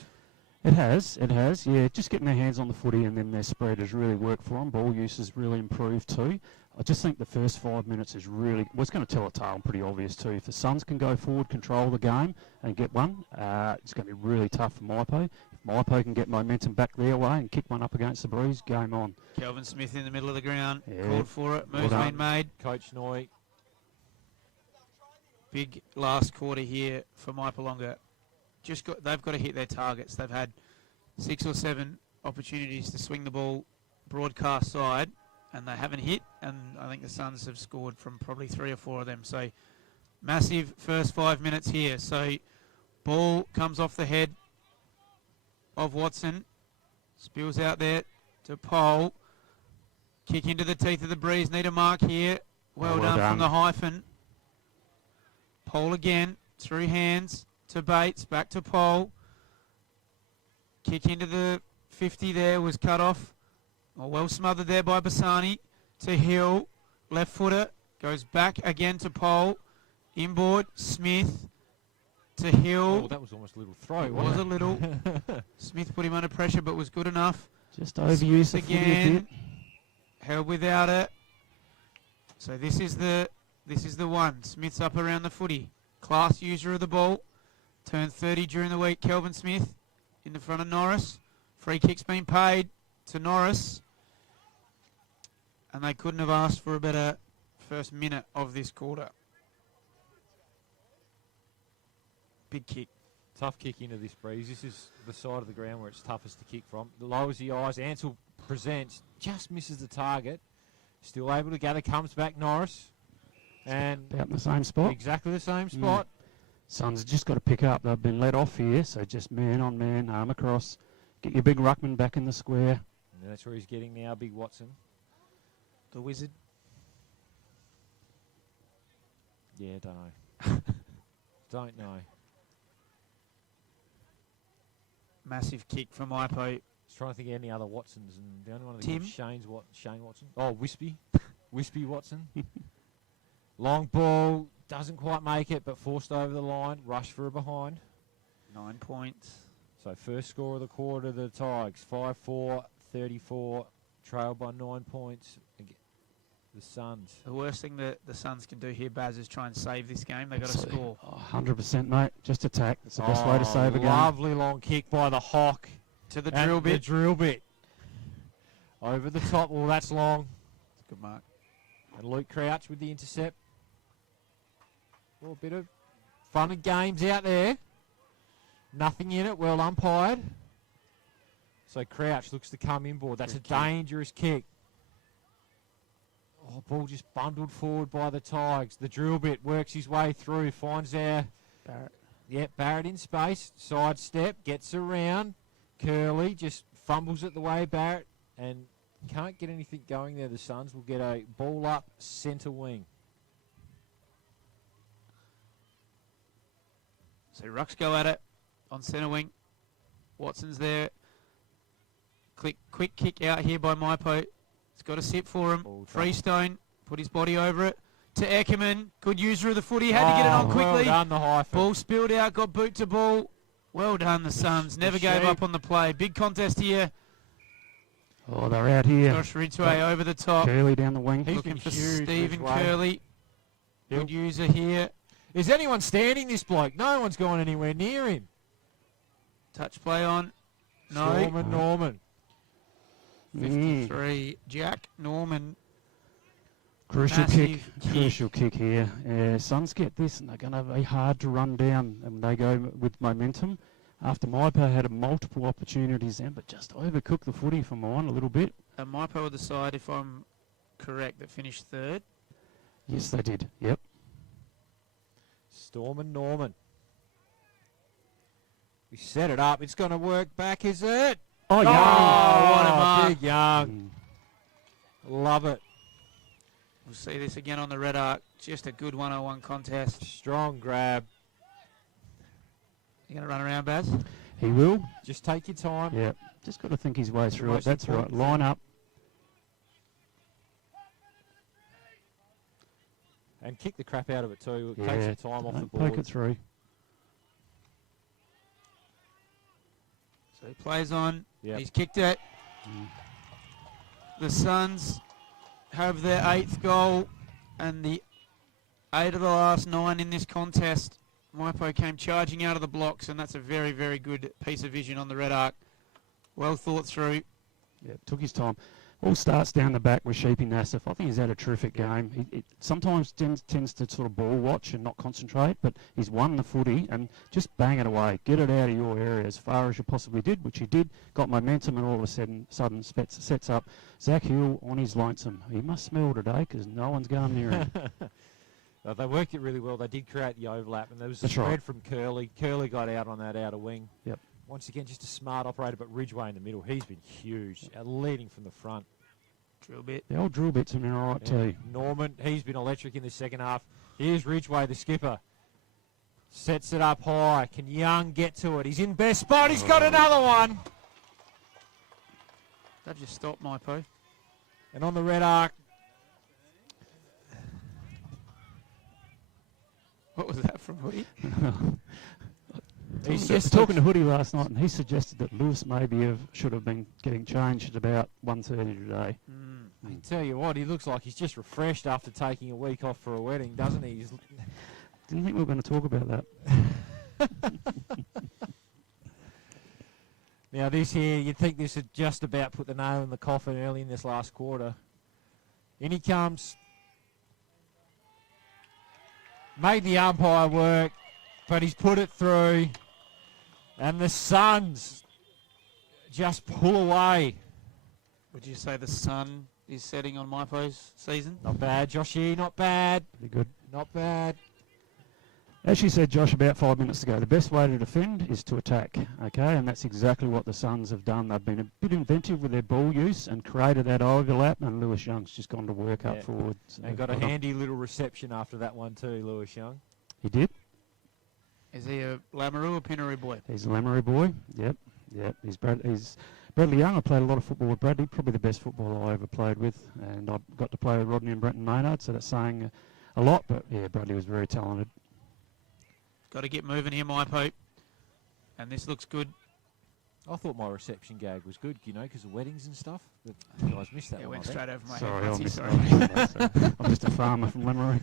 It has, yeah. Just getting their hands on the footy and then their spread has really worked for them. Ball use has really improved too. I just think the first 5 minutes is really, it's going to tell a tale, pretty obvious too. If the Suns can go forward, control the game and get one, it's going to be really tough for Mypo. If Mypo can get momentum back their way and kick one up against the breeze, game on. Kelvin Smith in the middle of the ground, Yeah. called for it, moves been made. Coach Noy. Big last quarter here for Mypolonga. They've got to hit their targets. They've had 6 or 7 opportunities to swing the ball broadcast side, and they haven't hit, and I think the Suns have scored from probably 3 or 4 of them. So massive first 5 minutes here. So ball comes off the head of Watson, spills out there to Pole, kick into the teeth of the breeze, need a mark here. Well done from the hyphen. Pole again, through hands to Bates, back to Pole. Kick into the 50 there, was cut off. Oh, well smothered there by Bassani. To Hill, left footer, goes back again to Pole. Inboard, Smith to Hill. Oh, that was almost a little throw, It wasn't was it? a little. Smith put him under pressure, but was good enough. Just overused the footy a bit. Held without it. So this is the one. Smith's up around the footy. Class user of the ball. Turned 30 during the week. Kelvin Smith in the front of Norris. Free kick's been paid to Norris. And they couldn't have asked for a better first minute of this quarter. Big kick. Tough kick into this breeze. This is the side of the ground where it's toughest to kick from. Lowers the eyes. Ansell presents. Just misses the target. Still able to gather. Comes back Norris. And about in the same spot. Exactly the same spot. Suns have just got to pick up. They've been let off here, so just man on man, arm across. Get your big ruckman back in the square. And that's where he's getting now, big Watson. The wizard. Yeah, don't know. Don't know. Massive kick from Ipo. Just trying to think of any other Watsons, and the only one I Tim? think of Shane Watson. Oh, Wispy. Wispy Watson. Long ball, doesn't quite make it, but forced over the line. Rush for a behind. 9 points. So first score of the quarter, the Tigers. 5-4-34, trailed by 9 points. The Suns. The worst thing that the Suns can do here, Baz, is try and save this game. They've got to score. 100%, mate. Just attack. That's the best way to save a game. Lovely long kick by the Hawk. To the drill bit. The drill bit. Over the top. Well, that's long. That's a good mark. And Luke Crouch with the intercept. A bit of fun and games out there. Nothing in it. Well umpired. So Crouch looks to come inboard. That's a dangerous kick. Oh, ball just bundled forward by the Tigers. The drill bit works his way through. Finds there. Barrett. Yep, Barrett in space. Side step. Gets around. Curley just fumbles it the way Barrett. And can't get anything going there. The Suns will get a ball up centre wing. So Rucks go at it on centre wing. Watson's there. Quick kick out here by Mypo. It's got to sit for him. Freestone put his body over it. To Eckerman. Good user of the footy. Had to get it on quickly. Well done, the hyphen. Ball spilled out. Got boot to ball. Well done, the Suns. Never gave up on the play. Big contest here. Oh, they're out here. Josh Ridgway over the top. Curley down the wing. Looking for Stephen Curley. Good user here. Is anyone standing this bloke? No one's gone anywhere near him. Touch play on. No. Norman. 53. Jack Norman. Crucial Massive kick. Crucial kick here. Suns get this, and they're going to be hard to run down. And they go with momentum. After Mypo had multiple opportunities then, but just overcooked the footy for mine a little bit. And Mypo will decide, if I'm correct, that finished third. Yes, they did. Yep. Storm and Norman. We set it up. It's going to work back, is it? Oh, Young. What a mark. Big Young. Love it. We'll see this again on the red arc. Just a good 1-on-1 contest. Strong grab. You going to run around, Baz? He will. Just take your time. Yeah. Just got to think his way through it. most That's right. important Line up. And kick the crap out of it too. It Yeah, takes some time off the don't board. poke it through. So he plays on. Yep. He's kicked it. The Suns have their 8th goal and the 8 of the last 9 in this contest. Mypo came charging out of the blocks, and that's a very, very good piece of vision on the red arc. Well thought through. Yeah, took his time. All starts down the back with Sheepy Nassif. I think he's had a terrific game. He sometimes tends to sort of ball watch and not concentrate, but he's won the footy and just bang it away. Get it out of your area as far as you possibly did, which he did. Got momentum and all of a sudden sets up Zach Hill on his lonesome. He must smell today because no one's going near him. They worked it really well. They did create the overlap, and there was a That's spread right. from Curley. Curley got out on that outer wing. Yep. Once again, just a smart operator, but Ridgway in the middle. He's been huge, leading from the front. Drill bit. The old drill bits have been all right too. Norman, he's been electric in the second half. Here's Ridgway, the skipper. Sets it up high. Can Young get to it? He's in best spot. He's got another one. That just stopped Mypo. And on the red arc. What was that from Hoodie? He's just talking to Hoodie last night, and he suggested that Lewis maybe should have been getting changed at about 1:30 today. I can tell you what, he looks like he's just refreshed after taking a week off for a wedding, doesn't he? Didn't think we were going to talk about that. Now this here, you'd think this would just about put the nail in the coffin early in this last quarter. In he comes. Made the umpire work, but he's put it through. And the Suns just pull away. Would you say the sun is setting on Mypo's season? Not bad, Joshy, not bad. Pretty good. Not bad. As you said, Josh, about 5 minutes ago, the best way to defend is to attack, okay? And that's exactly what the Suns have done. They've been a bit inventive with their ball use and created that overlap, and Lewis Young's just gone to work up forward. So And got a handy little reception after that one too, Lewis Young. He did. Is he a Lamoureux or Pinnery boy? He's a Lamoureux boy. Yep. He's Bradley Young. I played a lot of football with Bradley, probably the best footballer I ever played with. And I got to play with Rodney and Brenton Maynard, so that's saying a lot. But, yeah, Bradley was very talented. Got to get moving here, Mypo. And this looks good. I thought my reception gag was good, you know, because of weddings and stuff. But you guys missed that It one. went straight over my Sorry, head. I missed Sorry. that. I'm just a farmer from Lamoureux.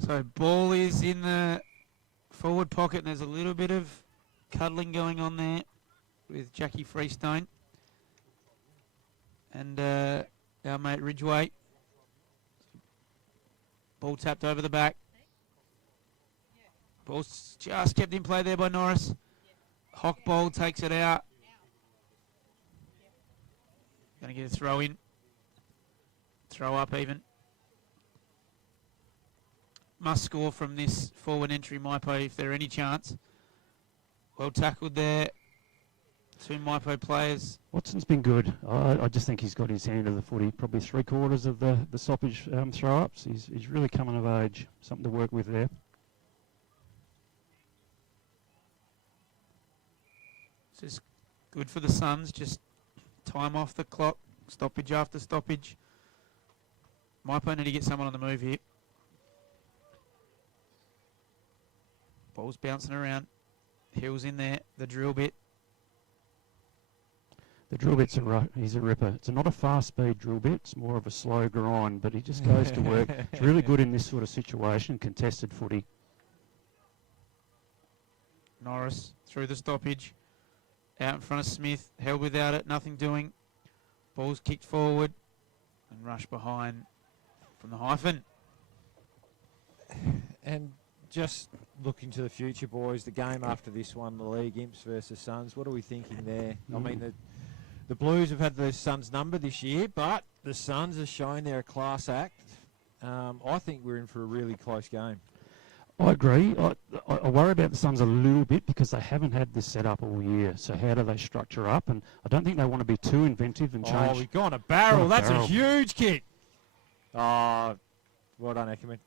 So ball is in the forward pocket, and there's a little bit of cuddling going on there with Jackie Freestone and our mate Ridgway. Ball tapped over the back. Ball's just kept in play there by Norris. Hockball takes it out. Going to get a throw in. Throw up even. Must score from this forward entry, Mypo, if there are any chance. Well tackled there. Two Mypo players. Watson's been good. I just think he's got his hand of the footy. Probably 3/4 of the stoppage throw-ups. He's really coming of age. Something to work with there. This is good for the Suns. Just time off the clock. Stoppage after stoppage. Mypo need to get someone on the move here. Ball's bouncing around. Hill's in there. The drill bit. The drill bit's he's a ripper. It's not a fast speed drill bit. It's more of a slow grind, but he just goes to work. It's really good in this sort of situation, contested footy. Norris through the stoppage. Out in front of Smith. Held without it. Nothing doing. Ball's kicked forward. And rushed behind from the hyphen. And just looking to the future, boys, the game after this one, the league, Imps versus Suns, what are we thinking there? I mean, the Blues have had the Suns number this year, but the Suns are showing they're a class act. I think we're in for a really close game. I agree. I worry about the Suns a little bit because they haven't had this set up all year. So how do they structure up? And I don't think they want to be too inventive and change. Oh, we've gone a barrel. That's barrel. a huge kick. Oh, well done, Ackerman.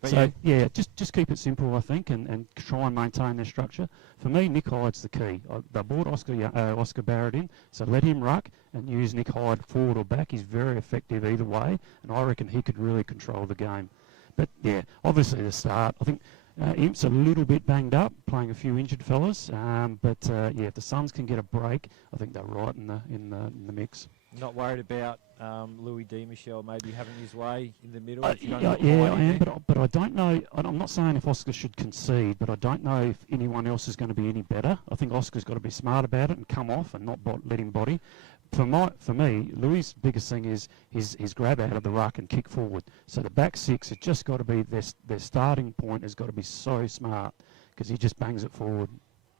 But So just keep it simple, I think, and try and maintain their structure. For me, Nick Hyde's the key. They brought Oscar Barrett in, so let him ruck and use Nick Hyde forward or back. He's very effective either way, and I reckon he could really control the game. But yeah, obviously the start, I think Imp's a little bit banged up, playing a few injured fellas. But if the Suns can get a break, I think they're right in the mix. Not worried about Louis D. Michel maybe having his way in the middle. I am, but I don't know. I'm not saying if Oscar should concede, but I don't know if anyone else is going to be any better. I think Oscar's got to be smart about it and come off and not let him body. For me, Louis' biggest thing is his grab out of the ruck and kick forward. So the back six, it's just got to be their starting point has got to be so smart because he just bangs it forward.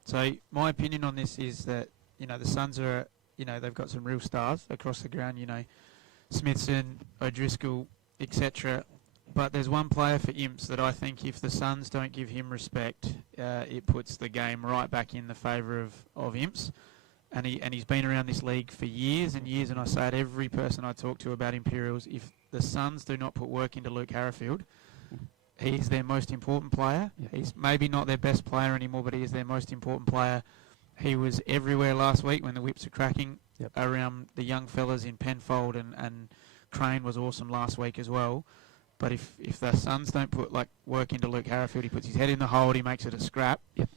So my opinion on this is that the Suns are. They've got some real stars across the ground, Smithson, O'Driscoll, etc. But there's one player for Imps that I think if the Suns don't give him respect, it puts the game right back in the favour of Imps. And he's been around this league for years and years, and I say to every person I talk to about Imperials, if the Suns do not put work into Luke Harrifield, he's their most important player. Yep. He's maybe not their best player anymore, but he is their most important player. He was everywhere last week when the whips are cracking around the young fellas in Penfold, and Crane was awesome last week as well. But if the Suns don't put work into Luke Harrifield, he puts his head in the hold, he makes it a scrap. Yep.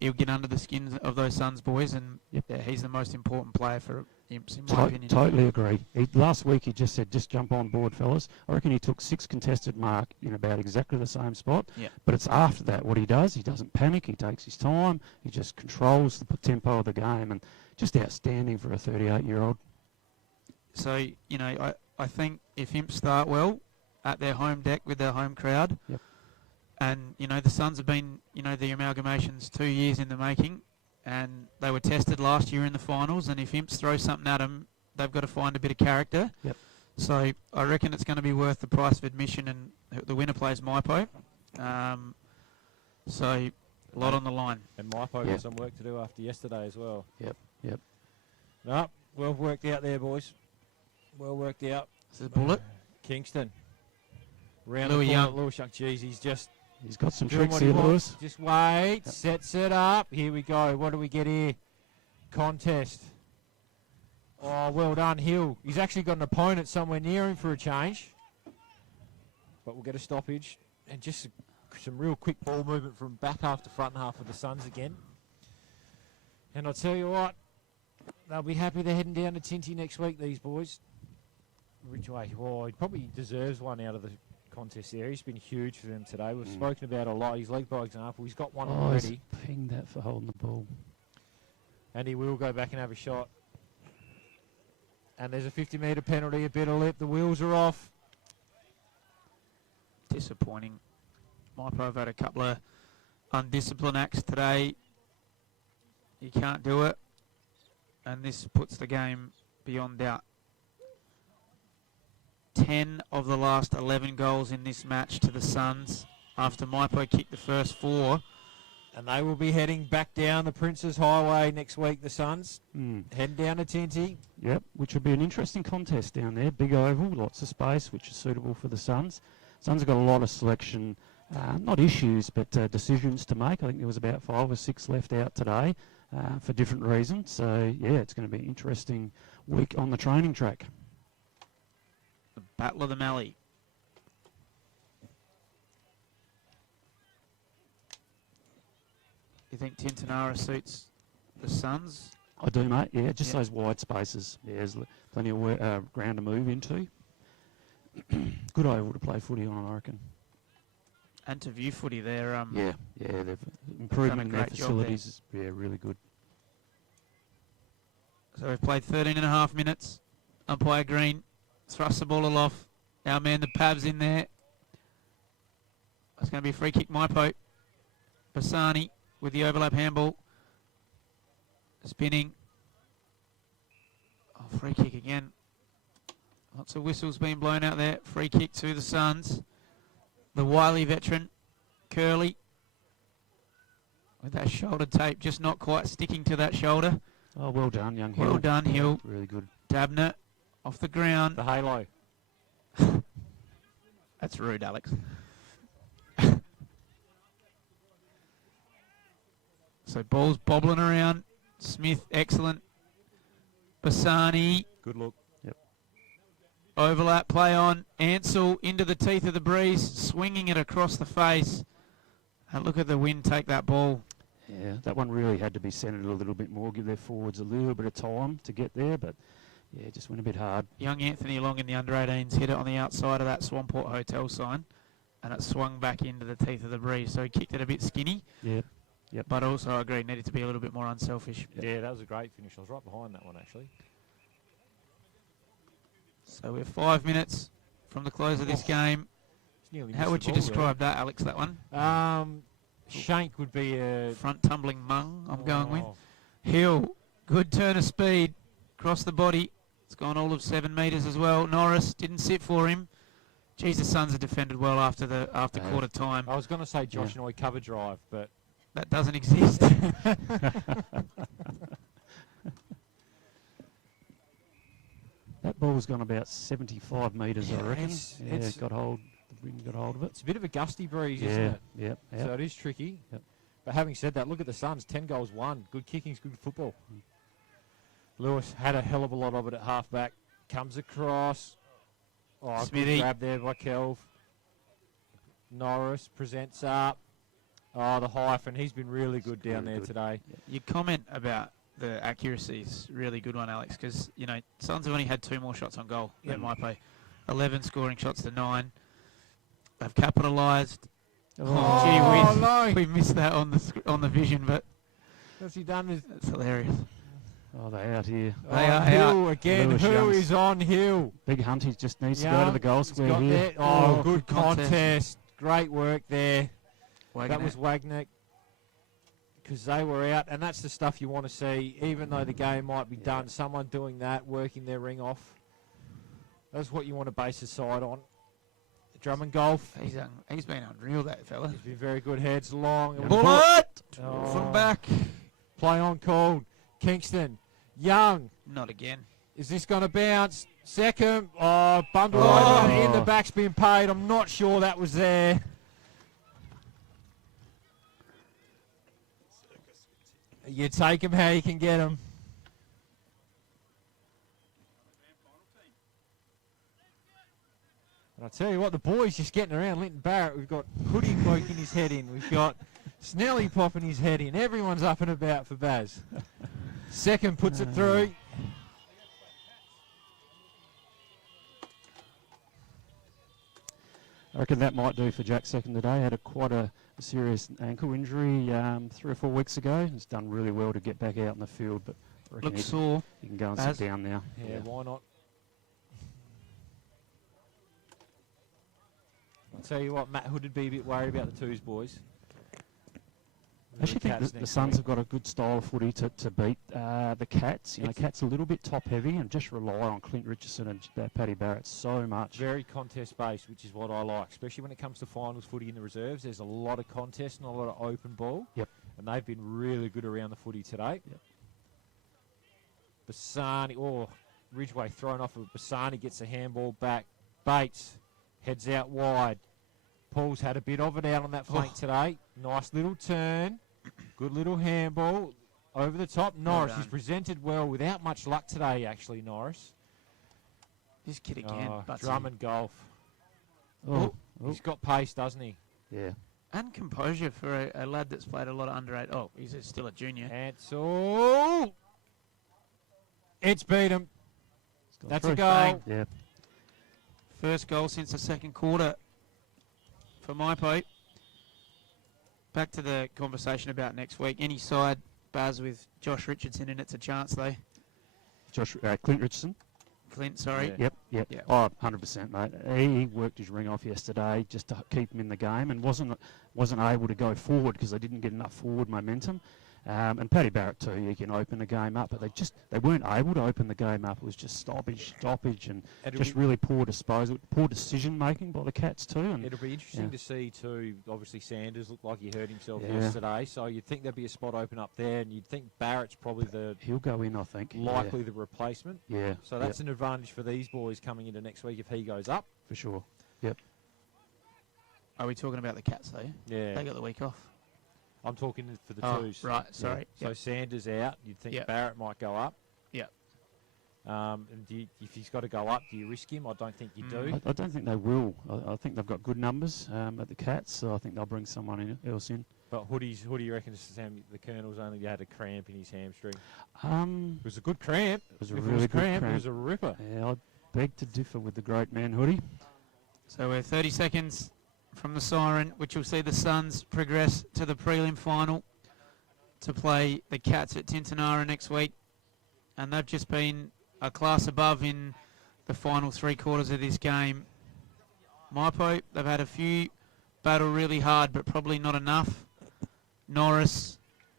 He'll get under the skins of those Suns boys, and he's the most important player for Imps, in my opinion. Totally agree. Last week he just said, just jump on board, fellas. I reckon he took 6 contested mark in about exactly the same spot. Yep. But it's after that what he does. He doesn't panic. He takes his time. He just controls the tempo of the game, and just outstanding for a 38-year-old. So, I think if Imps start well at their home deck with their home crowd, and, the Suns have been, the amalgamations 2 years in the making, and they were tested last year in the finals, and if Imps throw something at them, they've got to find a bit of character. Yep. So I reckon it's going to be worth the price of admission, and the winner plays Mypo. So a lot on the line. And Mypo got some work to do after yesterday as well. Yep. No, well worked out there, boys. Well worked out. This is Bullet. Kingston. Round Louis the Young. Lewis Young. Jeez, he's got some doing tricks what he here, wants. Lewis. Just wait. Sets it up. Here we go. What do we get here? Contest. Oh, well done, Hill. He's actually got an opponent somewhere near him for a change. But we'll get a stoppage. And just some real quick ball movement from back half to front half of the Suns again. And I'll tell you what, they'll be happy they're heading down to Tinty next week, these boys. Ridgeway, he probably deserves one out of the contest there. He's been huge for them today. We've spoken about it a lot. His leg, by example, he's got one already. He's pinged that for holding the ball. And he will go back and have a shot. And there's a 50-metre penalty, a bit of lip. The wheels are off. Disappointing. Mypo have had a couple of undisciplined acts today. You can't do it. And this puts the game beyond doubt. 10 of the last 11 goals in this match to the Suns after Mypo kicked the first 4. And they will be heading back down the Princes Highway next week, the Suns. Heading down to Tinty. Yep, which will be an interesting contest down there. Big oval, lots of space, which is suitable for the Suns. Suns have got a lot of selection, not issues, but decisions to make. I think there was about 5 or 6 left out today for different reasons. So, yeah, it's going to be an interesting week on the training track. The Battle of the Mallee. You think Tintinara suits the Suns? I do, mate. Yeah, just those wide spaces. Yeah, there's plenty of ground to move into. Good oval to play footy on, I reckon. And to view footy there. They've improvement in their facilities is really good. So we've played 13 and a half minutes. Umpire Green thrusts the ball aloft. Our man, the Pavs, in there. It's going to be a free kick, Mypo. Bassani with the overlap handball. Spinning. Oh, free kick again. Lots of whistles being blown out there. Free kick to the Suns. The wily veteran, Curley, with that shoulder tape just not quite sticking to that shoulder. Oh, well done, young Hill. Well done, Hill. Really good. Dabner off the ground. The halo. That's rude, Alex. So ball's bobbling around. Smith, excellent. Bassani. Good look. Yep. Overlap, play on. Ansell into the teeth of the breeze, swinging it across the face. And look at the wind take that ball. Yeah, that one really had to be centred a little bit more, give their forwards a little bit of time to get there, but yeah, it just went a bit hard. Young Anthony Long in the under-18s hit it on the outside of that Swamport Hotel sign, and it swung back into the teeth of the breeze, so he kicked it a bit skinny. Yep. Yep. But also, I agree, needed to be a little bit more unselfish. Yep. Yeah, that was a great finish. I was right behind that one, actually. So we're 5 minutes from the close of this game. How would you describe that, Alex, that one? Shank would be a... Front tumbling mung, I'm going with. Hill, good turn of speed, across the body. It's gone all of 7 metres as well. Norris didn't sit for him. Geez, the Suns have defended well after quarter time. I was going to say Josh Noy cover drive, but... That doesn't exist. That ball's gone about 75 metres, I reckon. It's got hold. The wind got hold of it. It's a bit of a gusty breeze, isn't it? Yep. So it is tricky. Yep. But having said that, look at the Suns. 10 goals, 1. Good kicking's good football. Lewis had a hell of a lot of it at half-back. Comes across. Oh, Smithy. Good grab there by Kelv. Norris presents up. Oh, the hyphen. He's been really good down there today. Your comment about the accuracy is really good one, Alex, because, you know, Suns have only had 2 more shots on goal than Mypolonga. 11 scoring shots to 9. They've capitalised. Oh, gee whiz. no. We missed that on the vision, but what's he done? It's hilarious. Oh, they're out here. They are Hill out. again. Who is on Hill? Big Hunty just needs to go to the goal square here. There. Oh, good contest. Great work there. That was Wagner, because they were out, and that's the stuff you want to see, even though the game might be done. Someone doing that, working their ring off. That's what you want to base the side on. Drummond Golf. He's been unreal, that fella. He's been very good. Heads long. Bullet! From back. Play on called. Kingston. Young. Not again. Is this going to bounce? Second. Oh, bundle over in the back's been paid. I'm not sure that was there. You take him how you can get him. And I'll tell you what, the boys just getting around. Linton Barrett, we've got Hoodie poking his head in. We've got Snelly popping his head in. Everyone's up and about for Baz. Second puts it through. I reckon that might do for Jack Second today. Had quite a serious ankle injury 3 or 4 weeks ago. He's done really well to get back out in the field, but I reckon Looks sore. He can go and sit down now. Yeah, why not? I'll tell you what, Matt Hood would be a bit worried about the twos boys. I actually think the Suns have got a good style of footy to beat the Cats. You know, Cats a little bit top heavy and just rely on Clint Richardson and Paddy Barrett so much. Very contest based, which is what I like, especially when it comes to finals footy in the reserves. There's a lot of contest and a lot of open ball. Yep. And they've been really good around the footy today. Yep. Bassani, Ridgeway thrown off of Bassani, gets a handball back. Bates heads out wide. Paul's had a bit of it out on that flank today. Nice little turn. Good little handball over the top. Norris, he's presented well without much luck today, actually, Norris. This kid again. Drummond Golf. He's got pace, doesn't he? Yeah. And composure for a lad that's played a lot of under-8. Oh, he's still a junior. Ansell. It's beat him. That's a goal. Yeah. First goal since the second quarter for Mypo. Back to the conversation about next week. Any side, Baz, with Josh Richardson in it's a chance, though. Clint Richardson. Clint, sorry. Yep. Oh, 100%, mate. He worked his ring off yesterday just to keep him in the game and wasn't able to go forward because they didn't get enough forward momentum. And Paddy Barrett too, he can open the game up, but they weren't able to open the game up. It was just stoppage, and just really poor disposal, poor decision making by the Cats too. And it'll be interesting to see too. Obviously, Sanders looked like he hurt himself yesterday, so you'd think there'd be a spot open up there, and you'd think Barrett's probably he'll go in, I think, likely the replacement. Yeah. So that's an advantage for these boys coming into next week if he goes up. For sure. Yep. Are we talking about the Cats though? Yeah. They got the week off. I'm talking for the Oh, twos. right, sorry. So Yep. Sanders out. You'd think Yep. Barrett might go up. Yep. And if he's got to go up, do you risk him? I don't think you do. I don't think they will. I think they've got good numbers at the Cats, so I think they'll bring someone else in. But who do you reckon, Sam, the Colonel's only had a cramp in his hamstring? It was a good cramp. It was a If really good cramp. It was a ripper. Yeah, I beg to differ with the great man Hoodie. So we're 30 seconds from the siren, which will see the Suns progress to the prelim final to play the Cats at Tintinara next week. And they've just been a class above in the final 3 quarters of this game. Mypo, they've had a few battle really hard, but probably not enough. Norris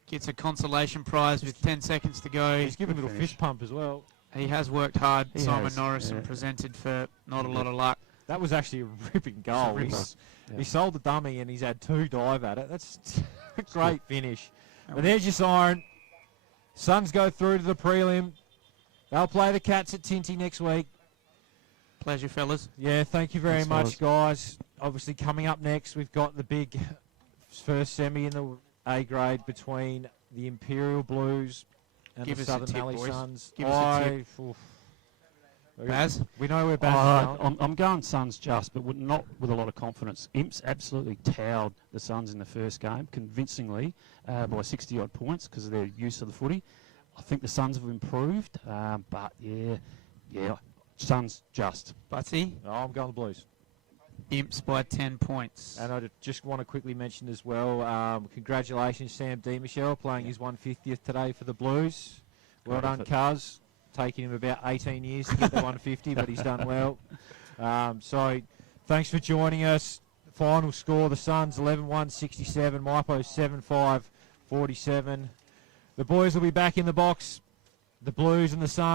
gets a consolation prize with 10 seconds to go. He's given a little fist pump as well. He has worked hard, He Simon has, Norris, and yeah. presented for not a lot of luck. That was actually a ripping goal. ripper. He sold the dummy and he's had 2 dive at it. That's a great finish. But there's your siren. Suns go through to the prelim. They'll play the Cats at Tinty next week. Pleasure, fellas. Yeah, thank you very Thanks, much, guys. Obviously, coming up next, we've got the big first semi in the A grade between the Imperial Blues and Give the us a Southern tip, Mallee boys. Suns. Give us a tip. Oof. Baz? We know where Baz is going. I'm going Suns just, but not with a lot of confidence. Imps absolutely towed the Suns in the first game, convincingly, by 60-odd points because of their use of the footy. I think the Suns have improved, but yeah, Suns just. Butsy? No, I'm going the Blues. Imps by 10 points. And I just want to quickly mention as well, congratulations, Sam D. Michelle, playing his 150th today for the Blues. Well done, Cuz. Taking him about 18 years to get the 150, but he's done well. So thanks for joining us. Final score, the Suns 11-1-67, Mypo 7-5-47. The boys will be back in the box. The Blues and the Suns.